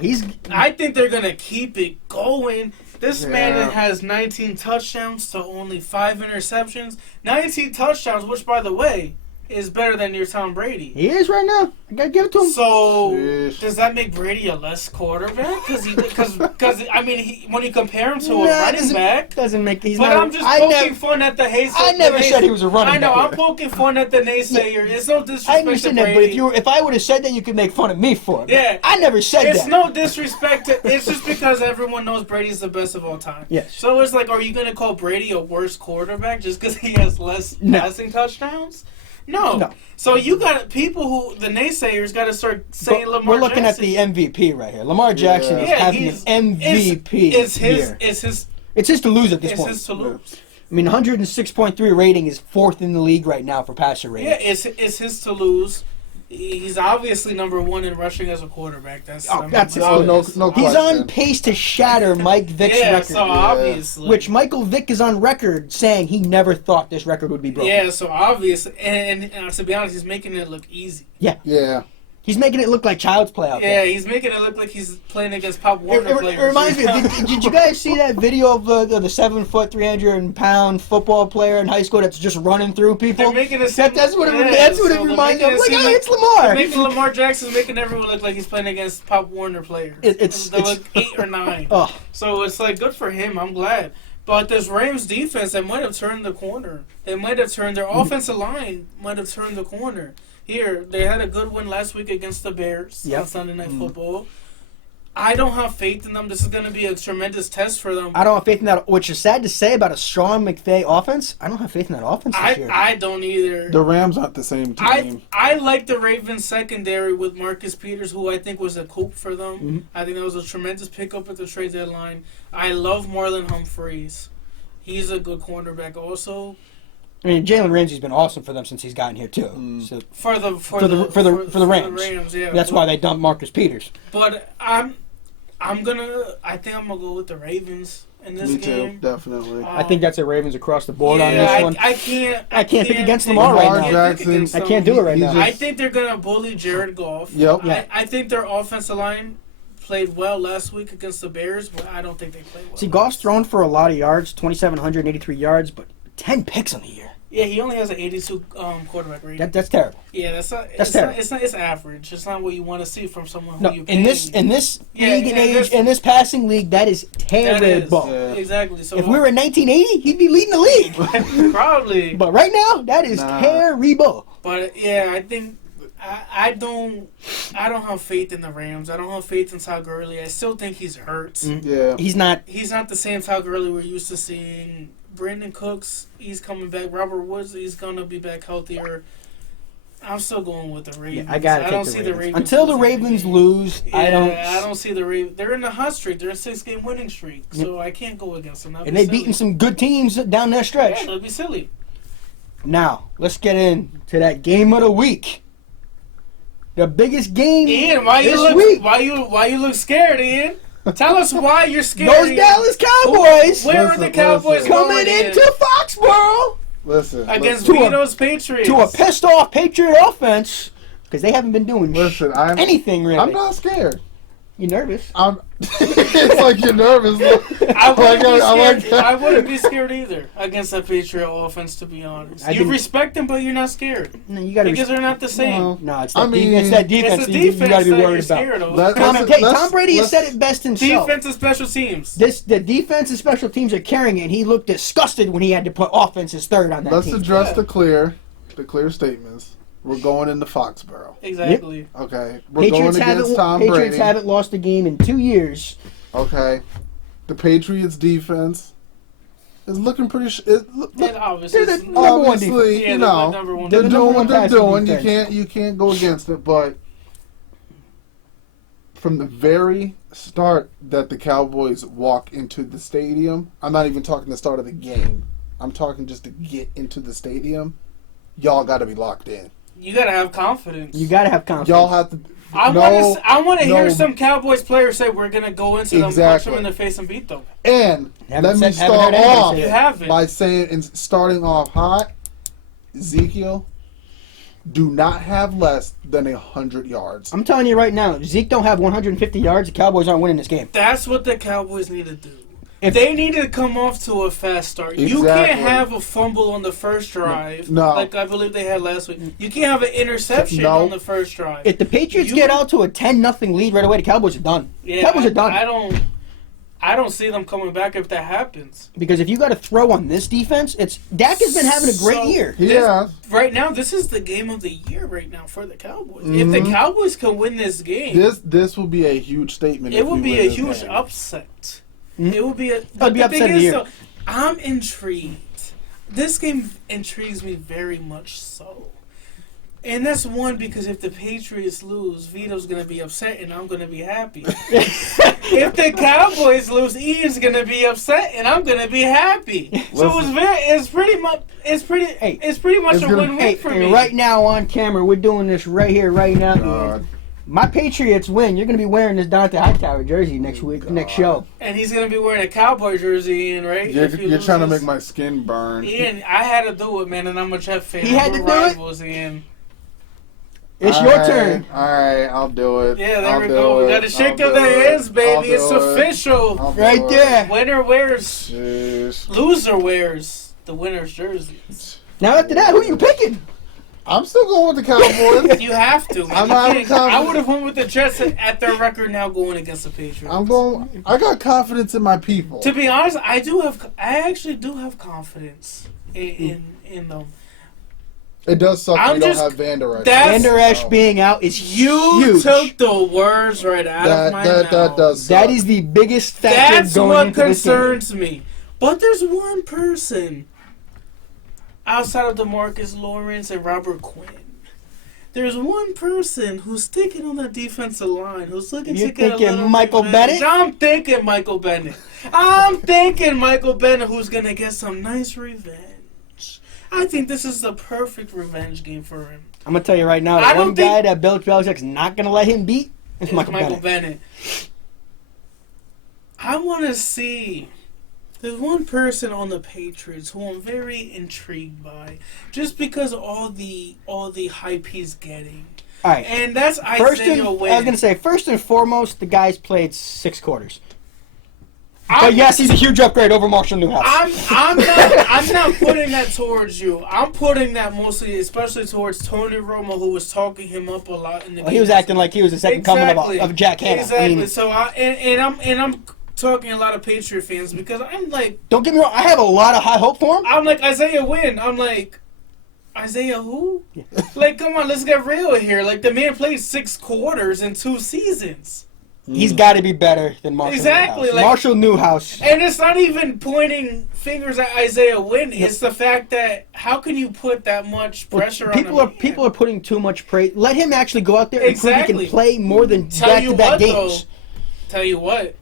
I think they're going to keep it going. This man has 19 touchdowns to only 5 interceptions. 19 touchdowns, which, by the way, is better than your Tom Brady. He is right now. I got to give it to him. So, does that make Brady a less quarterback? Because when you compare him to a running back, doesn't make. I'm just poking fun at the Hayes. I never said he was a running back. I know. I'm poking fun at the naysayer. It's no disrespect I understand to that, Brady. but if I would have said that, you could make fun of me for it. Yeah, I never said that. It's no disrespect. It's just because everyone knows Brady's the best of all time. Yes. So it's like, are you going to call Brady a worse quarterback just because he has less passing touchdowns? No. So you got people the naysayers got to start saying Lamar. We're looking Jackson. at the MVP right here. Lamar Jackson is having an MVP. It's his to lose at this point. It's his to lose. I mean, 106.3 rating is 4th in the league right now for passer rating. Yeah, it's his to lose. He's obviously number 1 in rushing as a quarterback. That's no He's question. on pace to shatter Mike Vick's record. So obviously. Which Michael Vick is on record saying he never thought this record would be broken. Yeah, so obviously. And to be honest, he's making it look easy. Yeah. He's making it look like child's play out there. Yeah, he's making it look like he's playing against Pop Warner players. It reminds me, did you guys see that video of the 7-foot, 300-pound football player in high school that's just running through people? They're making it that's what it reminds me of. Like, it's Lamar. Making Lamar Jackson's making everyone look like he's playing against Pop Warner players. They're like 8 or 9. Oh. So it's like, good for him. I'm glad. But this Rams defense, they might have turned the corner. They might have turned their offensive line might have turned the corner. Here, they had a good win last week against the Bears on Sunday Night Football. I don't have faith in them. This is going to be a tremendous test for them. I don't have faith in that, which is sad to say about a Sean McVay offense. I don't have faith in that offense this year. I don't either. The Rams aren't the same team. I like the Ravens secondary with Marcus Peters, who I think was a coup for them. Mm-hmm. I think that was a tremendous pickup at the trade deadline. I love Marlon Humphreys. He's a good cornerback also. I mean, Jalen Ramsey's been awesome for them since he's gotten here too. So For the Rams, yeah. That's why they dumped Marcus Peters. But I think I'm gonna go with the Ravens in this game. Me too, definitely. I think that's a Ravens across the board on this one. I can't pick against Lamar right now. Jackson. I can't do it right now. I think they're gonna bully Jared Goff. Yep. I think their offensive line played well last week against the Bears, but I don't think they played well. See, Goff's thrown for a lot of yards, 2,783 yards, but 10 picks on the year. Yeah, he only has an 82 quarterback rating. That's terrible. Yeah, that's terrible. It's average. It's not what you want to see from someone who No, you in this league and age, in this passing league, that is terrible. Exactly. So if we were in 1980, he'd be leading the league. Probably. But right now, that is terrible. But yeah, I think I don't have faith in the Rams. I don't have faith in Todd Gurley. I still think he's hurt. Yeah. He's not the same Todd Gurley we're used to seeing Brandon Cooks, he's coming back. Robert Woods, he's gonna be back healthier. I'm still going with the Ravens. Yeah, I gotta don't take see the Ravens. Until the Ravens lose, yeah, I don't see the Ravens. They're in a hot streak. They're a 6-game winning streak, so I can't go against them. And they've beaten some good teams down that stretch. Yeah, that'd be silly. Now, let's get into that game of the week. The biggest game Ian, why this you look week. why you look scared, Ian? Tell us why you're scared. Those Ian. Dallas Cowboys Where are the Cowboys coming going, Ian? into Foxborough Against listen. Vito's Patriots. to a pissed off Patriot offense because they haven't been doing anything really. I'm not scared. You nervous? It's like you're nervous. I wouldn't be scared either against the Patriot offense, to be honest. You respect them, but you're not scared. No, you gotta because they're not the same. No, it's that defense. It's the defense you gotta be that worried you're about. scared of. Tom Brady has said it best himself. Defense and special teams. The defense and special teams are carrying it, and he looked disgusted when he had to put offense as third on that Let's team. address the clear statements. We're going into Foxborough. Exactly. Yep. Okay. We're going against Tom Brady. Patriots haven't lost a game in 2 years. Okay. The Patriots defense is looking pretty. Obviously, they're the number one defense. Yeah, you know, number one they're defense. doing what they're Number one doing. defense. You can't go against it. But from the very start that the Cowboys walk into the stadium, I'm not even talking the start of the game. I'm talking just to get into the stadium. Y'all got to be locked in. You gotta have confidence. You gotta have confidence. Y'all have to. I want to hear some Cowboys players say we're gonna go into them, punch them in the face, and beat them. And let me start off by starting off hot. Ezekiel, do not have less than 100 yards. I'm telling you right now, Zeke don't have 150 yards. The Cowboys aren't winning this game. That's what the Cowboys need to do. They need to come off to a fast start. Exactly. You can't have a fumble on the first drive, like I believe they had last week. You can't have an interception on the first drive. If the Patriots get out to a 10-0 lead right away, the Cowboys are done. Yeah, Cowboys are done. I don't see them coming back if that happens. Because if you got to throw on this defense, Dak has been having a great year. Yeah. Right now, this is the game of the year right now for the Cowboys. If the Cowboys can win this game, this will be a huge statement. It will be a huge upset. It will be a. But the thing is, though, I'm intrigued. This game intrigues me very much so. And that's one because if the Patriots lose, Vito's going to be upset and I'm going to be happy. If the Cowboys lose, Ian's going to be upset and I'm going to be happy. So it's pretty much a win-win for me. Right now on camera, we're doing this right here, right now. My Patriots win. You're going to be wearing this Dante Hightower jersey next week, next show. And he's going to be wearing a Cowboy jersey, Ian, right? You're trying to make my skin burn. Ian, I had to do it, man, and I'm a Jet fan. He had to do rivals, it? Ian. It's your turn. All right, I'll do it. Yeah, there we go. We got a shake of the hands, baby. It's official. Right there. Winner wears. Jeez. Loser wears the winner's jersey. Now after that, who are you picking? I'm still going with the Cowboys. You have to. I would have won with the Jets at their record now going against the Patriots. I got confidence in my people. To be honest, I actually do have confidence in them. It does suck they don't have Van Der Esch. Van Der Esch being out is huge. You took the words right out of my mouth. That does suck. That is the biggest factor That's going what into this game. concerns me. But there's one person outside of DeMarcus Lawrence and Robert Quinn. There's one person who's sticking on that defensive line, who's looking to get a little Michael revenge. Bennett? I'm thinking Michael Bennett. I'm thinking Michael Bennett, who's going to get some nice revenge. I think this is the perfect revenge game for him. I'm going to tell you right now, the one guy that Bill Belichick's not going to let him beat is Michael Bennett. I want to see... There's one person on the Patriots who I'm very intrigued by, just because of all the hype he's getting. All right. And that's Isaiah Wynn. I was going to say, first and foremost, the guy's played 6 quarters. But yes, he's a huge upgrade over Marshall Newhouse. I'm not putting that towards you. I'm putting that mostly, especially towards Tony Romo, who was talking him up a lot in the game. He was acting like he was the second coming of Jack Hanna. Exactly. So I'm talking a lot of Patriot fans because I'm like, don't get me wrong, I have a lot of high hope for him. I'm like Isaiah Wynn. I'm like, Isaiah who? Yeah. Like, come on, let's get real here. Like, the man played 6 quarters in 2 seasons. He's got to be better than Marshall Exactly, Newhouse. like- Marshall Newhouse. And it's not even pointing fingers at Isaiah Wynn. It's the fact that how can you put that much pressure on him? People are putting too much praise. Let him actually go out there and prove he Exactly. can play more than back-to-back games. Tell you what,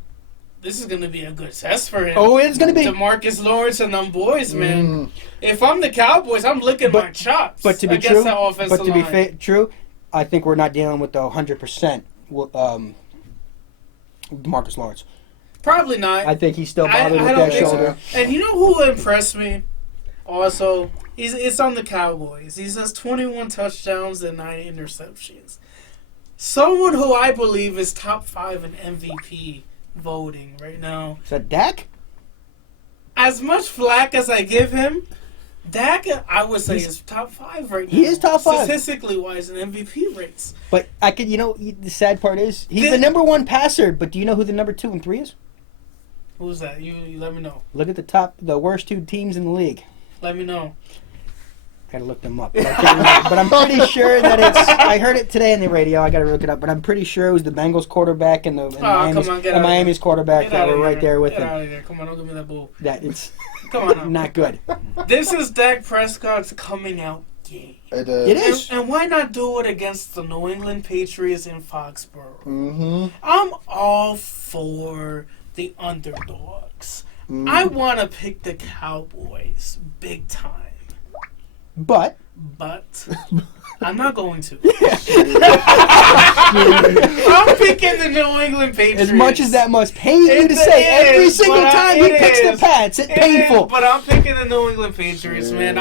this is going to be a good test for him. Oh, it's going to be. DeMarcus Lawrence and them boys, man. If I'm the Cowboys, I'm licking my chops. But to be against true, that offensive but to be line. true, I think we're not dealing with the 100% DeMarcus Lawrence. Probably not. I think he's still bothered I with don't that think so. shoulder. And you know who impressed me? Also, it's on the Cowboys. He has 21 touchdowns and 9 interceptions. Someone who I believe is top 5 in MVP voting right now. Is that Dak? As much flack as I give him, Dak, I would say, is top 5 right now. He is top 5. Statistically wise in MVP rates. But I could, the sad part is he's the number 1 passer. But do you know who the number 2 and 3 is? Who's that? You let me know. Look at the worst 2 teams in the league. Let me know. Gotta look them up. But I can't remember. But I'm pretty sure that it's. I heard it today on the radio. I gotta look it up. But I'm pretty sure it was the Bengals quarterback and Miami's quarterback that were right there with him. Get out of there. Come on, don't give me that bull. That it's Come on now. not good. This is Dak Prescott's coming out game. It is. And why not do it against the New England Patriots in Foxborough? Mm-hmm. I'm all for the underdogs. Mm-hmm. I want to pick the Cowboys big time. But I'm not going to. I'm picking the New England Patriots. as much as that must pain you to say, every single time he picks the Pats, it's painful. But I'm picking the New England Patriots, man.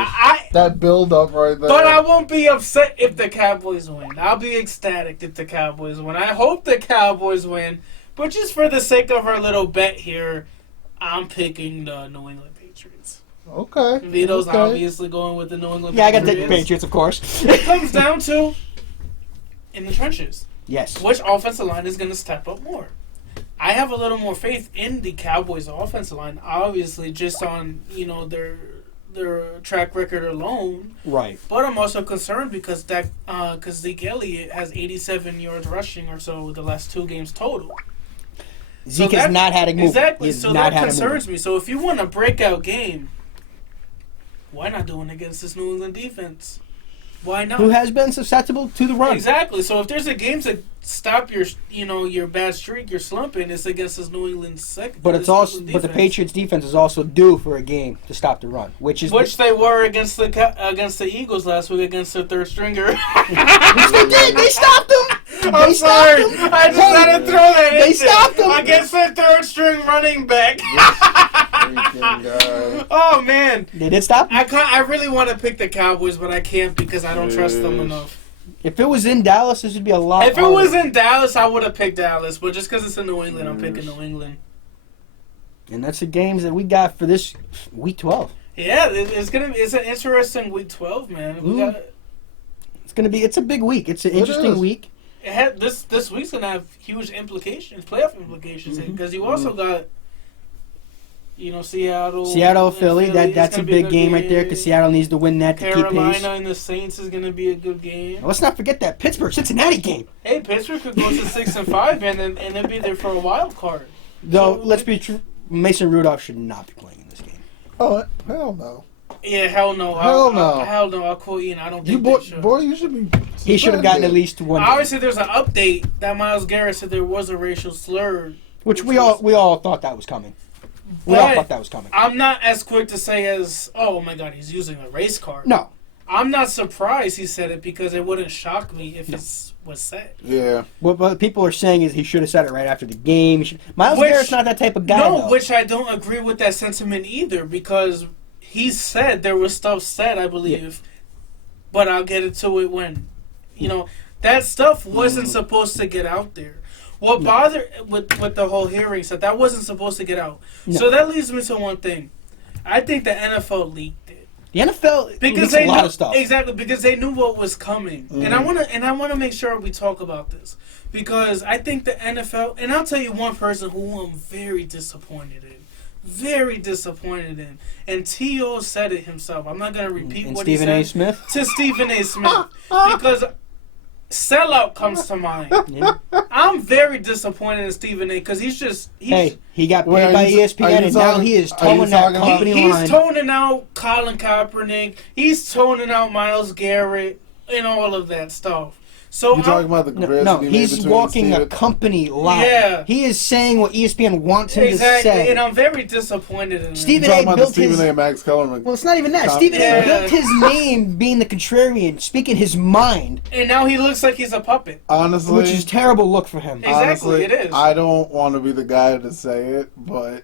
That build up right there. But I won't be upset if the Cowboys win. I'll be ecstatic if the Cowboys win. I hope the Cowboys win. But just for the sake of our little bet here, I'm picking the New England Patriots. Okay. Vito's obviously going with the New England Yeah, I Patriots. got to take the Patriots, of course. It comes down to in the trenches. Yes. Which offensive line is going to step up more? I have a little more faith in the Cowboys' offensive line, obviously, just on their track record alone. Right. But I'm also concerned because Zeke Elliott has 87 yards rushing or so the last 2 games total. Zeke has not had a move. Exactly. So that concerns me. So if you want a breakout game, why not do it against this New England defense? Why not? Who has been susceptible to the run. Exactly. So if there's a game to stop your bad streak, your slumping, it's against this New England second. But the Patriots defense is also due for a game to stop the run, which they were against the Eagles last week against their third stringer. Which they did. They stopped them. I'm sorry. I just had to throw that in. They stopped them against their third string running back. Oh man, they did stop. I really want to pick the Cowboys, but I can't because I don't trust them enough. If it was in Dallas, this would be a lot. If it was in Dallas, I would have picked Dallas, but just because it's in New England, I'm picking New England. And that's the games that we got for this week 12. Yeah, it's an interesting week 12, man. It's a big week. It's an interesting week. This week's gonna have huge implications, playoff implications, because you also got. Seattle, Philly. That's a big game right there because Seattle needs to win that to keep pace. Carolina and the Saints is going to be a good game. Now, let's not forget that Pittsburgh-Cincinnati game. Hey, Pittsburgh could go to 6-5 and then be there for a wild card. Though, let's be true, Mason Rudolph should not be playing in this game. Oh, hell no. Yeah, hell no. Hell no. Hell no. I'll quote Ian. I don't think you should be. He should have gotten at least one. Obviously, there's an update that Myles Garrett said there was a racial slur. Which we all thought that was coming. We all thought that was coming. I'm not as quick to say as, oh my God, he's using a race card. No. I'm not surprised he said it because it wouldn't shock me if it was said. Yeah. What people are saying is he should have said it right after the game. Myles Garrett's not that type of guy. No, though. which I don't agree with that sentiment either because he said there was stuff said, I believe, but I'll get into it when, that stuff wasn't supposed to get out there. What bothered with the whole hearing said that wasn't supposed to get out. No. So that leads me to one thing. I think the NFL leaked it. The NFL leaks a lot of stuff. Exactly, because they knew what was coming. Mm-hmm. And I wanna make sure we talk about this. Because I think the NFL, and I'll tell you one person who I'm very disappointed in. Very disappointed in. And T.O. said it himself. I'm not gonna repeat what Stephen he said. A. Smith? To Stephen A. Smith. Because sellout comes to mind. Yeah. I'm very disappointed in Stephen A. because Hey, he got paid Wait, by are you ESPN, and now talking- he is are you towing that talking about- company line. he's toning out Colin Kaepernick. He's toning out Myles Garrett and all of that stuff. So You're talking about the comparison No, he made he's between walking a Steven- company line. Yeah. He is saying what ESPN wants him exactly, to say. and I'm very disappointed in Stephen You're talking about the built Stephen his- A. and Max Kellerman. Well, it's not even that. Com- Stephen Yeah. A. built his name being the contrarian, speaking his mind, and now he looks like he's a puppet. Honestly, which is a terrible look for him. Exactly, honestly, it is. I don't want to be the guy to say it, but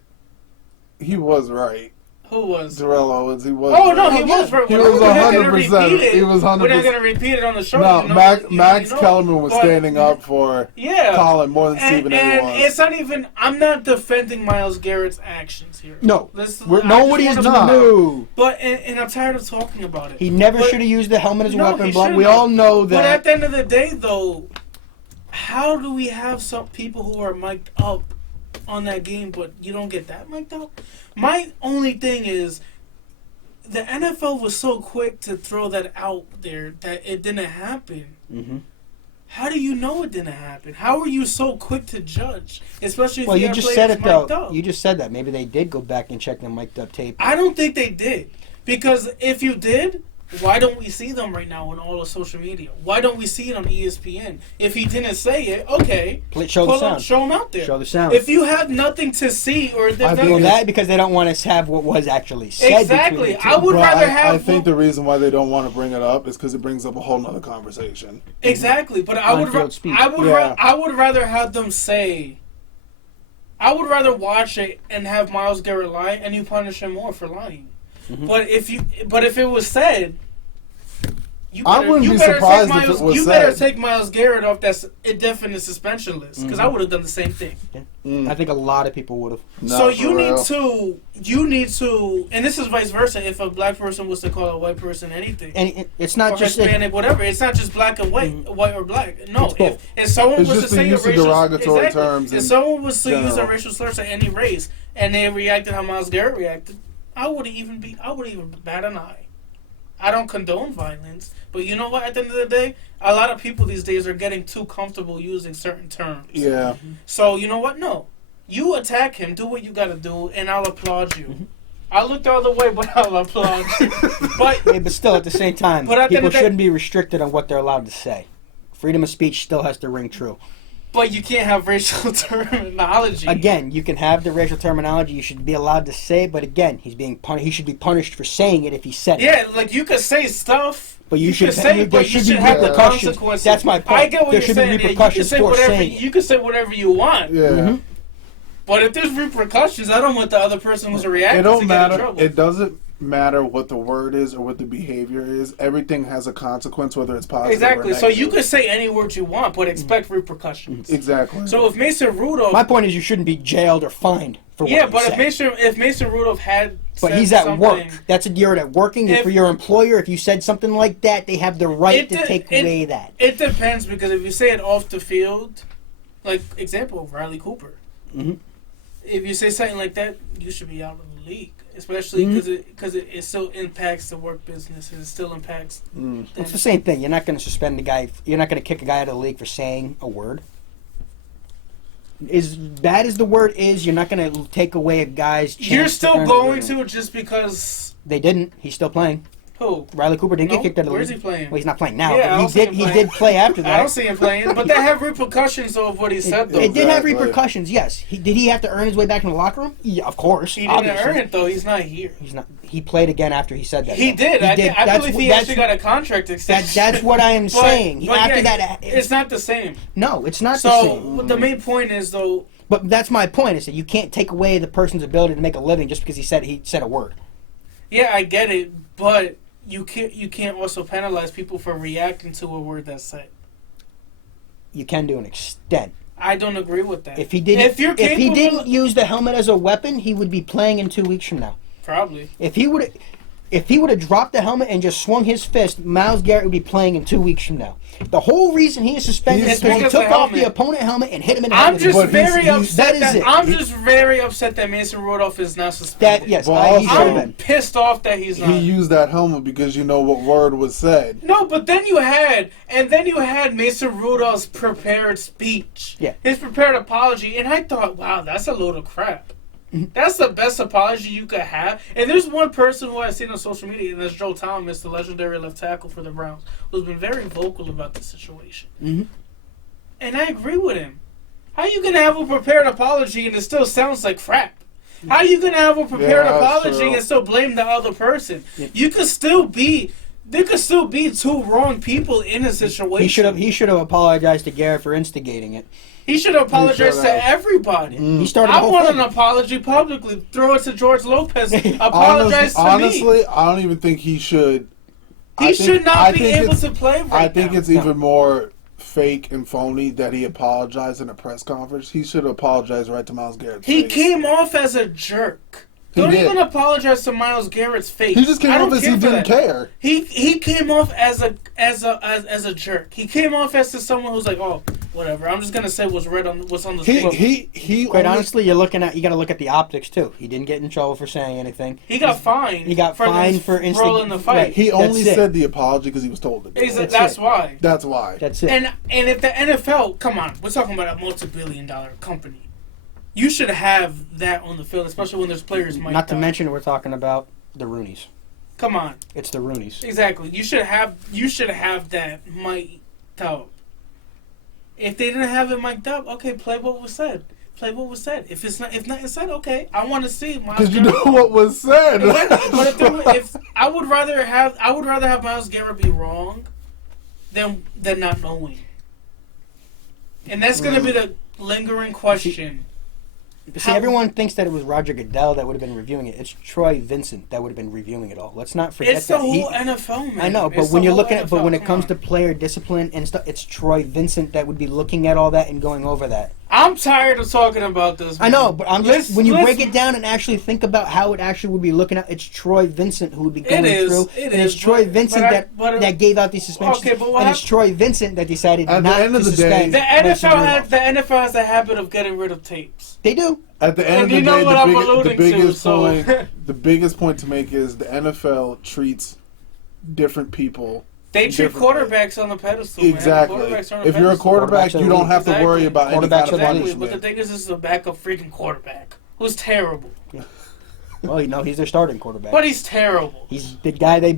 he was right. Who was? Terrell Owens, he was. Oh no, right. he was. He We're was not gonna 100%. repeat it. He was We're not 100%. gonna repeat it on the show. No, you know, Max you know, Kellerman was but- standing up for Yeah. Colin more than Stephen A. And was. it's not even. I'm not defending Myles Garrett's actions here. No, I nobody just is wanna- not. no. But and I'm tired of talking about it. He never But- should have used the helmet as a No, weapon. he Block. shouldn't We have. all know But at that. the end of the day, though, how do we have some people who are mic'd up on that game, but you don't get that mic'd up? My only thing is, the NFL was so quick to throw that out there that it didn't happen. Mm-hmm. How do you know it didn't happen? How are you so quick to judge? Especially if Well, you have just players said it mic'd though. up. You just said that. Maybe they did go back and check the mic'd up tape. I don't think they did. Because if you did, why don't we see them right now on all of social media? Why don't we see it on ESPN? If he didn't say it, okay, Show the pull sound. up, show them out there. Show the sound. If you have nothing to see or there's I nothing, Well, that because they don't want us to have what was actually said. Exactly. between the two. I would But rather I have. think the reason why they don't want to bring it up is because it brings up a whole nother conversation. Exactly, but I would. On-field speech. Yeah. I would rather have them say. I would rather watch it and have Myles Garrett lie, and you punish him more for lying. Mhm. But if it was said, you I better, wouldn't you be better surprised take if Myles, it was you better said. take Myles Garrett off that indefinite suspension list because I would have done the same thing. Mm. I think a lot of people would have. No, So for you real. need to, and this is vice versa. If a black person was to call a white person anything, And it's not or just Hispanic, whatever, it's not just black and white, white or black. No, It's both. if someone It's was just to the say a use of racial derogatory exactly, terms if in someone was to use a general. racial slur to any race and they reacted how Myles Garrett reacted, I wouldn't even bat an eye. I don't condone violence, but you know what? At the end of the day, a lot of people these days are getting too comfortable using certain terms. Yeah. So you know what? No, you attack him, do what you got to do, and I'll applaud you. I look the other way, but I'll applaud you. But Yeah, but still, at the same time, But at the end people of the day- shouldn't be restricted on what they're allowed to say. Freedom of speech still has to ring true. but you can't have racial terminology. Again, you can have the racial terminology. You should be allowed to say it, but again, he's being he should be punished for saying it if he said it. Yeah, like you could say stuff. But you should could say, there but you should be should have the repercussions. consequences. That's my point. I get what there you're should saying. be Yeah, you can repercussions say for whatever. saying it. You can say whatever you want. Yeah. Mhm. But if there's repercussions, I don't want the other person who's reacting It to don't get in matter. trouble. It doesn't matter what the word is or what the behavior is. Everything has a consequence, whether it's positive Exactly. or So you negative. could say any word you want, but expect repercussions. Exactly. So if Mason Rudolph, My point is, you shouldn't be jailed or fined for what yeah, you but said. if Mason Rudolph had, But said he's at something, work. That's you're at working. If- For your employer, if you said something like that, they have the right It to de- take it- away that. It depends because if you say it off the field, like example of Riley Cooper, Mhm. if you say something like that, you should be out of the league. Especially because it still impacts the work business and it still impacts. It's the same thing. You're not going to suspend the guy. You're not going to kick a guy out of the league for saying a word. As bad as the word is, you're not going to take away a guy's chance. You're to still earn a going word. to just because They didn't. He's still playing. who? Riley Cooper didn't No? get kicked out of the Where's league. he playing? Well, he's not playing now. Yeah, I but don't see him he playing. did play after that. I don't see him playing, but that have repercussions of what he said though. It did have Exactly. repercussions. Yes. Did he have to earn his way back in the locker room? Yeah, of course. He didn't obviously. earn it though. He's not here. He's not. He played again after he said that. He though. did. I That's believe what- he that's- actually got a contract extension. That's what I am saying. But After yeah, that, it's not the same. no, it's not the So same. the main point is though. But that's my point. Is that you can't take away the person's ability to make a living just because he said a word. Yeah, I get it, but you can't also penalize people for reacting to a word that's said. You can to an extent. I don't agree with that. If he didn't, if you're if he capable, didn't use the helmet as a weapon, he would be playing in 2 weeks from now. probably. If he would, If he would have dropped the helmet and just swung his fist, Myles Garrett would be playing in 2 weeks from now. The whole reason he is suspended is because he took off the opponent helmet and hit him in the head. I'm just very upset that Mason Rudolph is not suspended. I'm pissed off that he's not. He used that helmet because you know what word was said. No, but then you had Mason Rudolph's prepared speech. Yeah. His prepared apology, and I thought, wow, that's a load of crap. That's the best apology you could have. And there's one person who I've seen on social media, and that's Joe Thomas, the legendary left tackle for the Browns, who's been very vocal about the situation. Mm-hmm. And I agree with him. How are you going to have a prepared apology and it still sounds like crap? How are you going to have a prepared apology and still blame the other person? Yeah. There could still be two wrong people in a situation. He should have apologized to Garrett for instigating it. He should apologize to everybody. He started I want an apology publicly. Throw it to George Lopez. Apologize to me. Honestly, I don't even think he should. He should not be able to play right now. I think it's even more fake and phony that he apologized in a press conference. He should apologize right to Myles Garrett's face. He came off as a jerk. Don't even apologize to Myles Garrett's face. He just came off as he didn't care. He came off as a jerk. He came off as to someone who's like, oh, whatever. I'm just gonna say what's on the screen. Quite honestly, you got to look at the optics too. He didn't get in trouble for saying anything. He got fined. He got fined for in the fight. Right. He only said the apology because he was told to do it. That's why. That's why. That's it. And if the NFL, come on, we're talking about a multi-billion-dollar company. You should have that on the field, especially when there's players mic'd Not to mention we're talking about the Rooneys. Come on. It's the Rooneys. Exactly. You should have that mic'd up. If they didn't have it mic'd up, okay, play what was said. Play what was said. If nothing said, okay, I want to see Myles Garrett. Because you know what was said. But I would rather have Myles Garrett be wrong than not knowing. And that's going to be the lingering question. See, everyone thinks that it was Roger Goodell that would have been reviewing it. It's Troy Vincent that would have been reviewing it all. Let's not forget that. It's the whole NFL, man. I know, but when you're looking at, when it comes to player discipline and stuff, it's Troy Vincent that would be looking at all that and going over that. I'm tired of talking about this, man. I know, but when you break it down and actually think about how it actually would be looking at, it's Troy Vincent who would be going through. It's Troy Vincent that gave out these suspensions. Okay, and it's Troy Vincent that decided not to suspend. The NFL has a habit of getting rid of tapes. They do. At the end of the day, the biggest point to make is the NFL treats different people. They treat quarterbacks on the pedestal. Exactly. If you're a quarterback, you don't have to worry about any kind of punishment. But the thing is, this is a backup freaking quarterback who's terrible. Well, he's their starting quarterback. But he's terrible. He's the guy they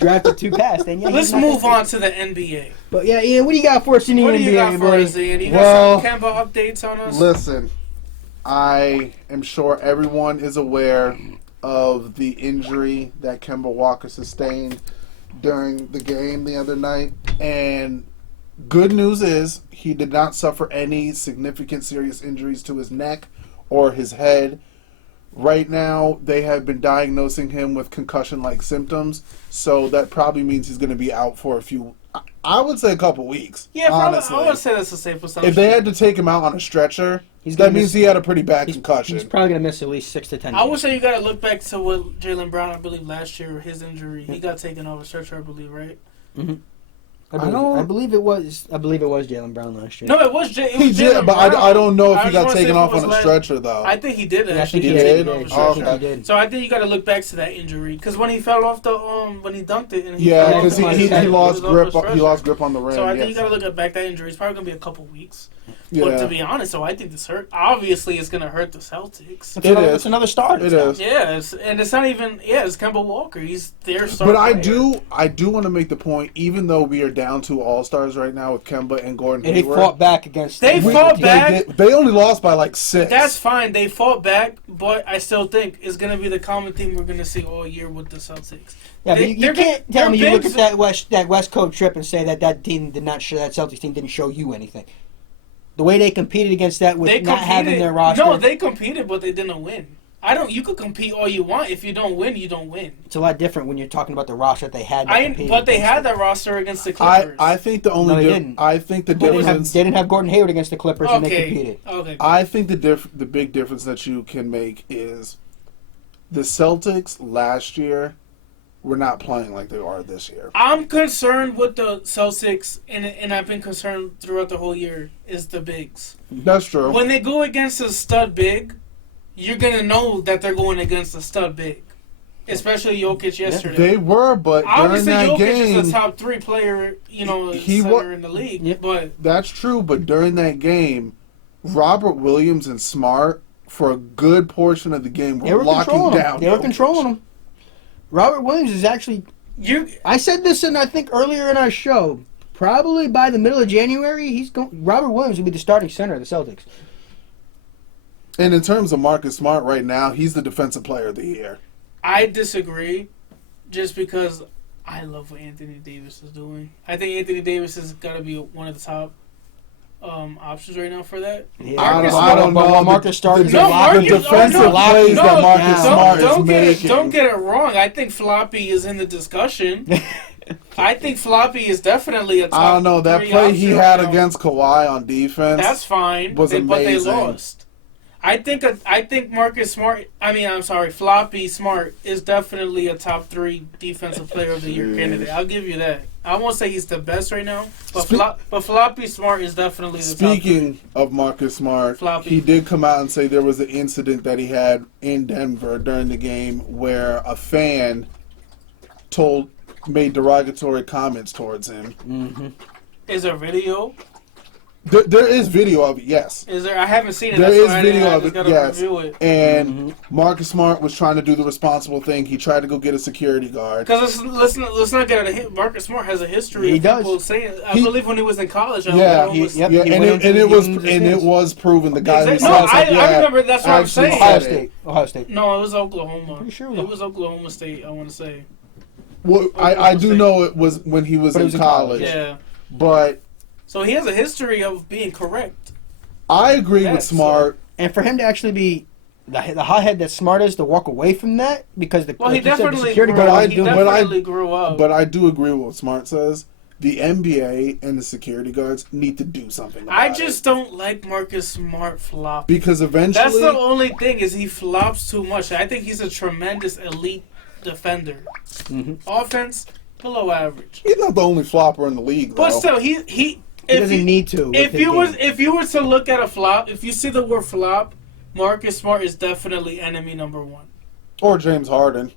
drafted too fast. And let's move on to the NBA. But yeah, Ian, what do you got for us in the NBA? What do you got for us, Ian? You got some Kemba updates on us? Listen, I am sure everyone is aware of the injury that Kemba Walker sustained during the game the other night, and good news is he did not suffer any significant serious injuries to his neck or his head. Right now, they have been diagnosing him with concussion-like symptoms, so that probably means he's going to be out for I would say a couple weeks. Yeah, honestly. Probably, I would say that's a safe assumption. If they had to take him out on a stretcher, that means he had a pretty bad concussion. He's probably going to miss at least 6 to 10 games. I would say you got to look back to what Jaylen Brown, I believe, last year, his injury. He got taken off a stretcher, I believe, right? Mm-hmm. I believe it was Jaylen Brown last year. No, it was Jaylen Brown. He did, but I don't know if he got taken off on a stretcher, though. I think he did. I think he did. So I think you got to look back to that injury. Because when he fell off when he dunked it. And because he lost grip. He lost grip on the rim. So I think you got to look back that injury. It's probably going to be a couple weeks. Yeah. But to be honest, so I think this hurt. Obviously, it's going to hurt the Celtics. It's another star. It is. Yeah, and it's not even. Yeah, it's Kemba Walker. He's their star. But I do want to make the point. Even though we are down to all-stars right now with Kemba and Gordon Hayward, they fought back against. They fought back. They only lost by like 6. That's fine. They fought back, but I still think it's going to be the common theme we're going to see all year with the Celtics. Yeah, but you can't tell me you look at that West Coast trip and say that team did not show that Celtics team didn't show you anything. The way they competed against that with not having their roster. No, they competed, but they didn't win. You could compete all you want. If you don't win, you don't win. It's a lot different when you're talking about the roster that they had. But they had that roster against the Clippers. I think the only difference. I think the difference. They didn't have Gordon Hayward against the Clippers, and they competed. Okay. I think the big difference that you can make is the Celtics last year were not playing like they are this year. I'm concerned with the Celtics, and I've been concerned throughout the whole year, is the bigs. That's true. When they go against a stud big, you're going to know that they're going against a stud big. Especially Jokic yesterday. They were, but obviously during that Jokic game, is a top 3 player, center in the league. Yeah. But that's true, but during that game, Robert Williams and Smart, for a good portion of the game, were locking down. They were Jokic. controlling him. Robert Williams is actually... I said this I think earlier in our show. Probably by the middle of January, Robert Williams will be the starting center of the Celtics. And in terms of Marcus Smart right now, he's the defensive player of the year. I disagree, just because I love what Anthony Davis is doing. I think Anthony Davis has got to be one of the top options right now for that. Yeah. I don't know. Marcus started the defensive plays that Marcus Smart is making. Don't get it wrong. I think Floppy is in the discussion. I think Floppy is definitely a top I don't know. That 3 play he option had right now. against Kawhi on defense. That's fine. Was amazing. But they lost. I think Marcus Smart. Floppy Smart is definitely a top 3 defensive player of the year candidate. I'll give you that. I won't say he's the best right now, but Floppy Smart is definitely the top 3. Speaking of Marcus Smart, Floppy. He did come out and say there was an incident that he had in Denver during the game where a fan made derogatory comments towards him. Mm-hmm. Is there video? There is video of it, yes. Is there? I haven't seen it. There That's is why video I of just it, gotta yes. review it. And Marcus Smart was trying to do the responsible thing. He tried to go get a security guard. Because let's not get it. Marcus Smart has a history He of does. people saying. I believe when he was in college. And it it was proven. The guy who Exactly. said, I remember. That's what I'm actually saying. said Ohio State. No, it was Oklahoma. Pretty sure it was Oklahoma State. I want to say. Well, I do know it was when he was in college. Yeah. But So he has a history of being correct. I agree with Smart. And for him to actually be the hothead that Smart is, to walk away from that because the He definitely security grew guard up. Grew up. But I do agree with what Smart says. The NBA and the security guards need to do something about I just don't like Marcus Smart flop. Because eventually... That's the only thing, is he flops too much. I think he's a tremendous elite defender. Mm-hmm. Offense, below average. He's not the only flopper in the league, though. But still, he doesn't need to. If you were to look at a flop, if you see the word flop, Marcus Smart is definitely enemy number 1. Or James Harden.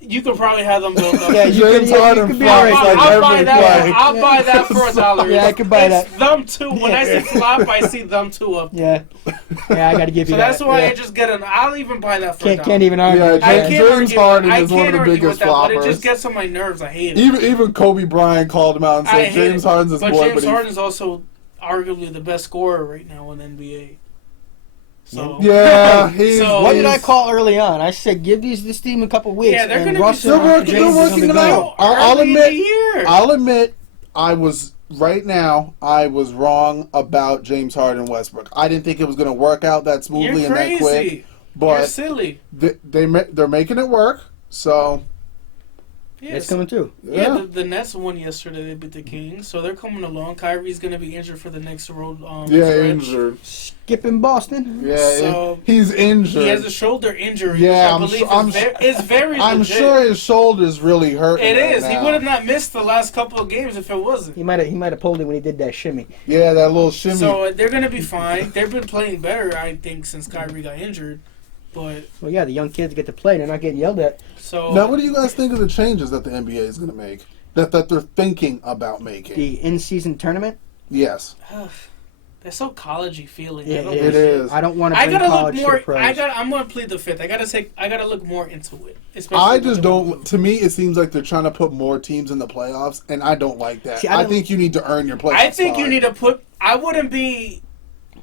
You could probably have them built up. Yeah, James Harden flops like I'll buy every that. play. I'll buy that for $1. Yeah, I could buy it's that. Them two. When I say flop, I see them two up. Yeah, I got to give you So that. that's why yeah. I just get an. I'll even buy that for $1. Can't even argue. Yeah, with I that. can't James argue. Harden I is one of can't the argue biggest with that, but it floppers. just gets on my nerves. I hate it. Even Kobe Bryant called him out and I said hate James it. Harden's his But boy, James but Harden's also arguably the best scorer right now in the NBA. So yeah, What did I call early on? I said give this team a couple weeks. Yeah, they're and gonna be Russell so- and James they're is working gonna it be out. good. I'll early in admit- the year. I'll admit I was wrong about James Harden and Westbrook. I didn't think it was going to work out that smoothly You're and that quick. crazy. You're But silly. they're making it work. So It's coming too. Yeah, the Nets won yesterday. They beat the Kings, so they're coming along. Kyrie's going to be injured for the next road. Stretch. injured. Skipping Boston. Yeah, So, he's injured. He has a shoulder injury. Yeah, which I believe is very I'm legit. sure his shoulder's really hurting. It right is. He now. would have not missed the last couple of games if it wasn't. He might have pulled it when he did that shimmy. Yeah, that little shimmy. So they're going to be fine. They've been playing better, I think, since Kyrie got injured. But Well, yeah, the young kids get to play. They're not getting yelled at. so Now, what do you guys think of the changes that the NBA is going to make? That they're thinking about making? The in-season tournament. Yes. they're so collegey feeling. Yeah, I don't It like is. I don't want to I bring gotta look college more. to pros. I'm gonna plead the fifth. I gotta look more into it. Especially I with just the- don't. To me, it seems like they're trying to put more teams in the playoffs, and I don't like that. See, I I don't- think you need to earn your playoff I think you spot. need to put. I wouldn't be.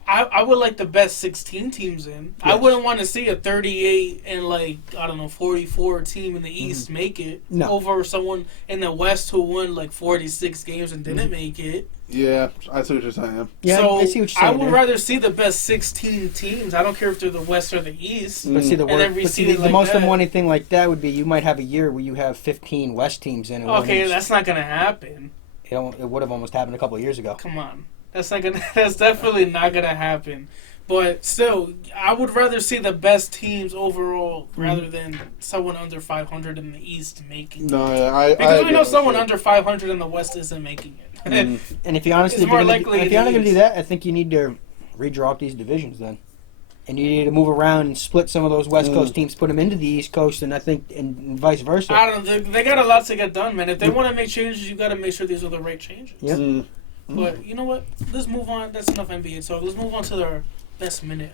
I would like the best 16 teams in. I Yes. wouldn't want to see a 38 and 44 team in the East make it No. over someone in the West who won 46 games and didn't make it. Yeah, I see what you're saying. Yeah, so I see what you're saying. I would there. rather see the best 16 teams. I don't care if they're the West or the East. But see, the, And then but see, reseed it the like most that. unwanted thing like that would be you might have a year where you have 15 West teams in. And one Okay, each. that's not gonna happen. It would have almost happened a couple of years ago. Come on, that's not gonna. That's definitely not gonna happen. But still, I would rather see the best teams overall rather than someone under 500 in the East making it. No, Because we know someone under 500 in the West isn't making it. And if you're honestly It's more going likely to in the do East. that, I think you need to redraw up these divisions then. And you need to move around and split some of those West Coast teams, put them into the East Coast, and I think and vice versa. I don't know. They got a lot to get done, man. If they want to make changes, you got to make sure these are the right changes. Yep. But you know what? Let's move on. That's enough NBA talk. Let's move on to our best minute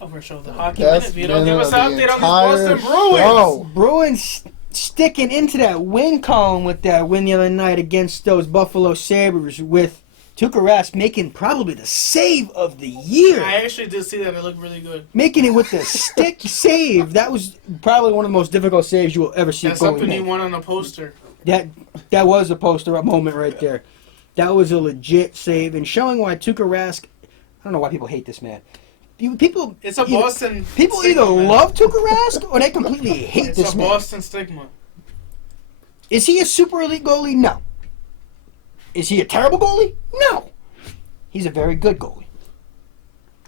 of our show, the hockey minute. Vito, give us an update on these Boston Bruins. Bruins sticking into that win column with that win the other night against those Buffalo Sabres with Tuukka Rask making probably the save of the year. I actually did see that. It looked really good. Making it with the stick save. That was probably one of the most difficult saves you will ever see. That's something you want on a poster. That was a poster up moment right there. That was a legit save and showing why Tuukka Rask. I don't know why people hate this man. People. It's a Boston. People stigma, either man. love Tuukka Rask or they completely hate It's this a man. Boston stigma. Is he a super elite goalie? No. Is he a terrible goalie? No. He's a very good goalie.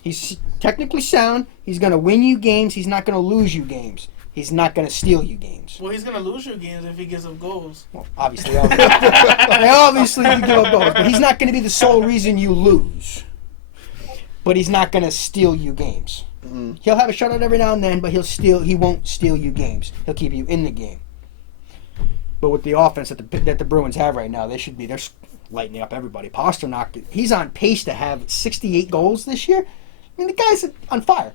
He's technically sound. He's going to win you games. He's not going to lose you games. He's not going to steal you games. Well, he's going to lose you games if he gives up goals. Well, obviously, you give up goals, but he's not going to be the sole reason you lose. But he's not going to steal you games. Mm-hmm. He'll have a shutout every now and then, but he won't steal you games. He'll keep you in the game. But with the offense that the Bruins have right now, they're lightening up everybody. Pasternak, he's on pace to have 68 goals this year. I mean, the guy's on fire.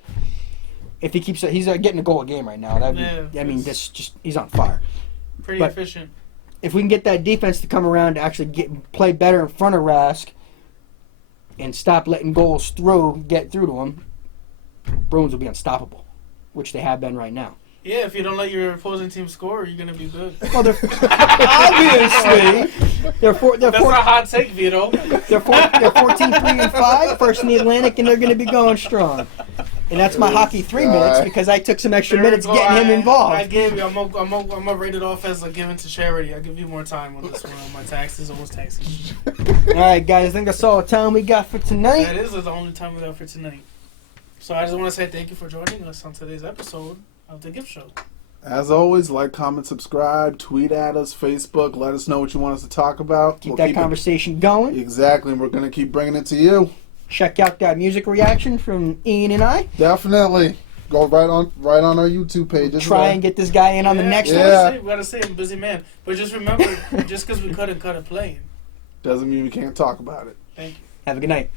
If he keeps, he's getting a goal a game right now. He's on fire. Pretty But efficient. if we can get that defense to come around to actually play better in front of Rask and stop letting goals get through to him, Bruins will be unstoppable, which they have been right now. Yeah, if you don't let your opposing team score, you're going to be good. Well, they're obviously That's a hot take, Vito. They're 14-3-5, first in the Atlantic, and they're going to be going strong. And that's my hockey 3 minutes because I took some extra minutes getting him involved. I gave you. I'm gonna rate it off as a given to charity. I'll give you more time on this one. On my taxes, almost taxes. All right, guys. I think that's all the time we got for tonight. That is the only time we got for tonight. So I just want to say thank you for joining us on today's episode of the Giv Show. As always, like, comment, subscribe, tweet at us, Facebook. Let us know what you want us to talk about. Keep that conversation going. Exactly, and we're going to keep bringing it to you. Check out that music reaction from Ian and I. Definitely. Go right on our YouTube page. Try and get this guy in on the next one. Yeah. We gotta say I'm a busy man. But just remember, just because we couldn't cut it playing doesn't mean we can't talk about it. Thank you. Have a good night.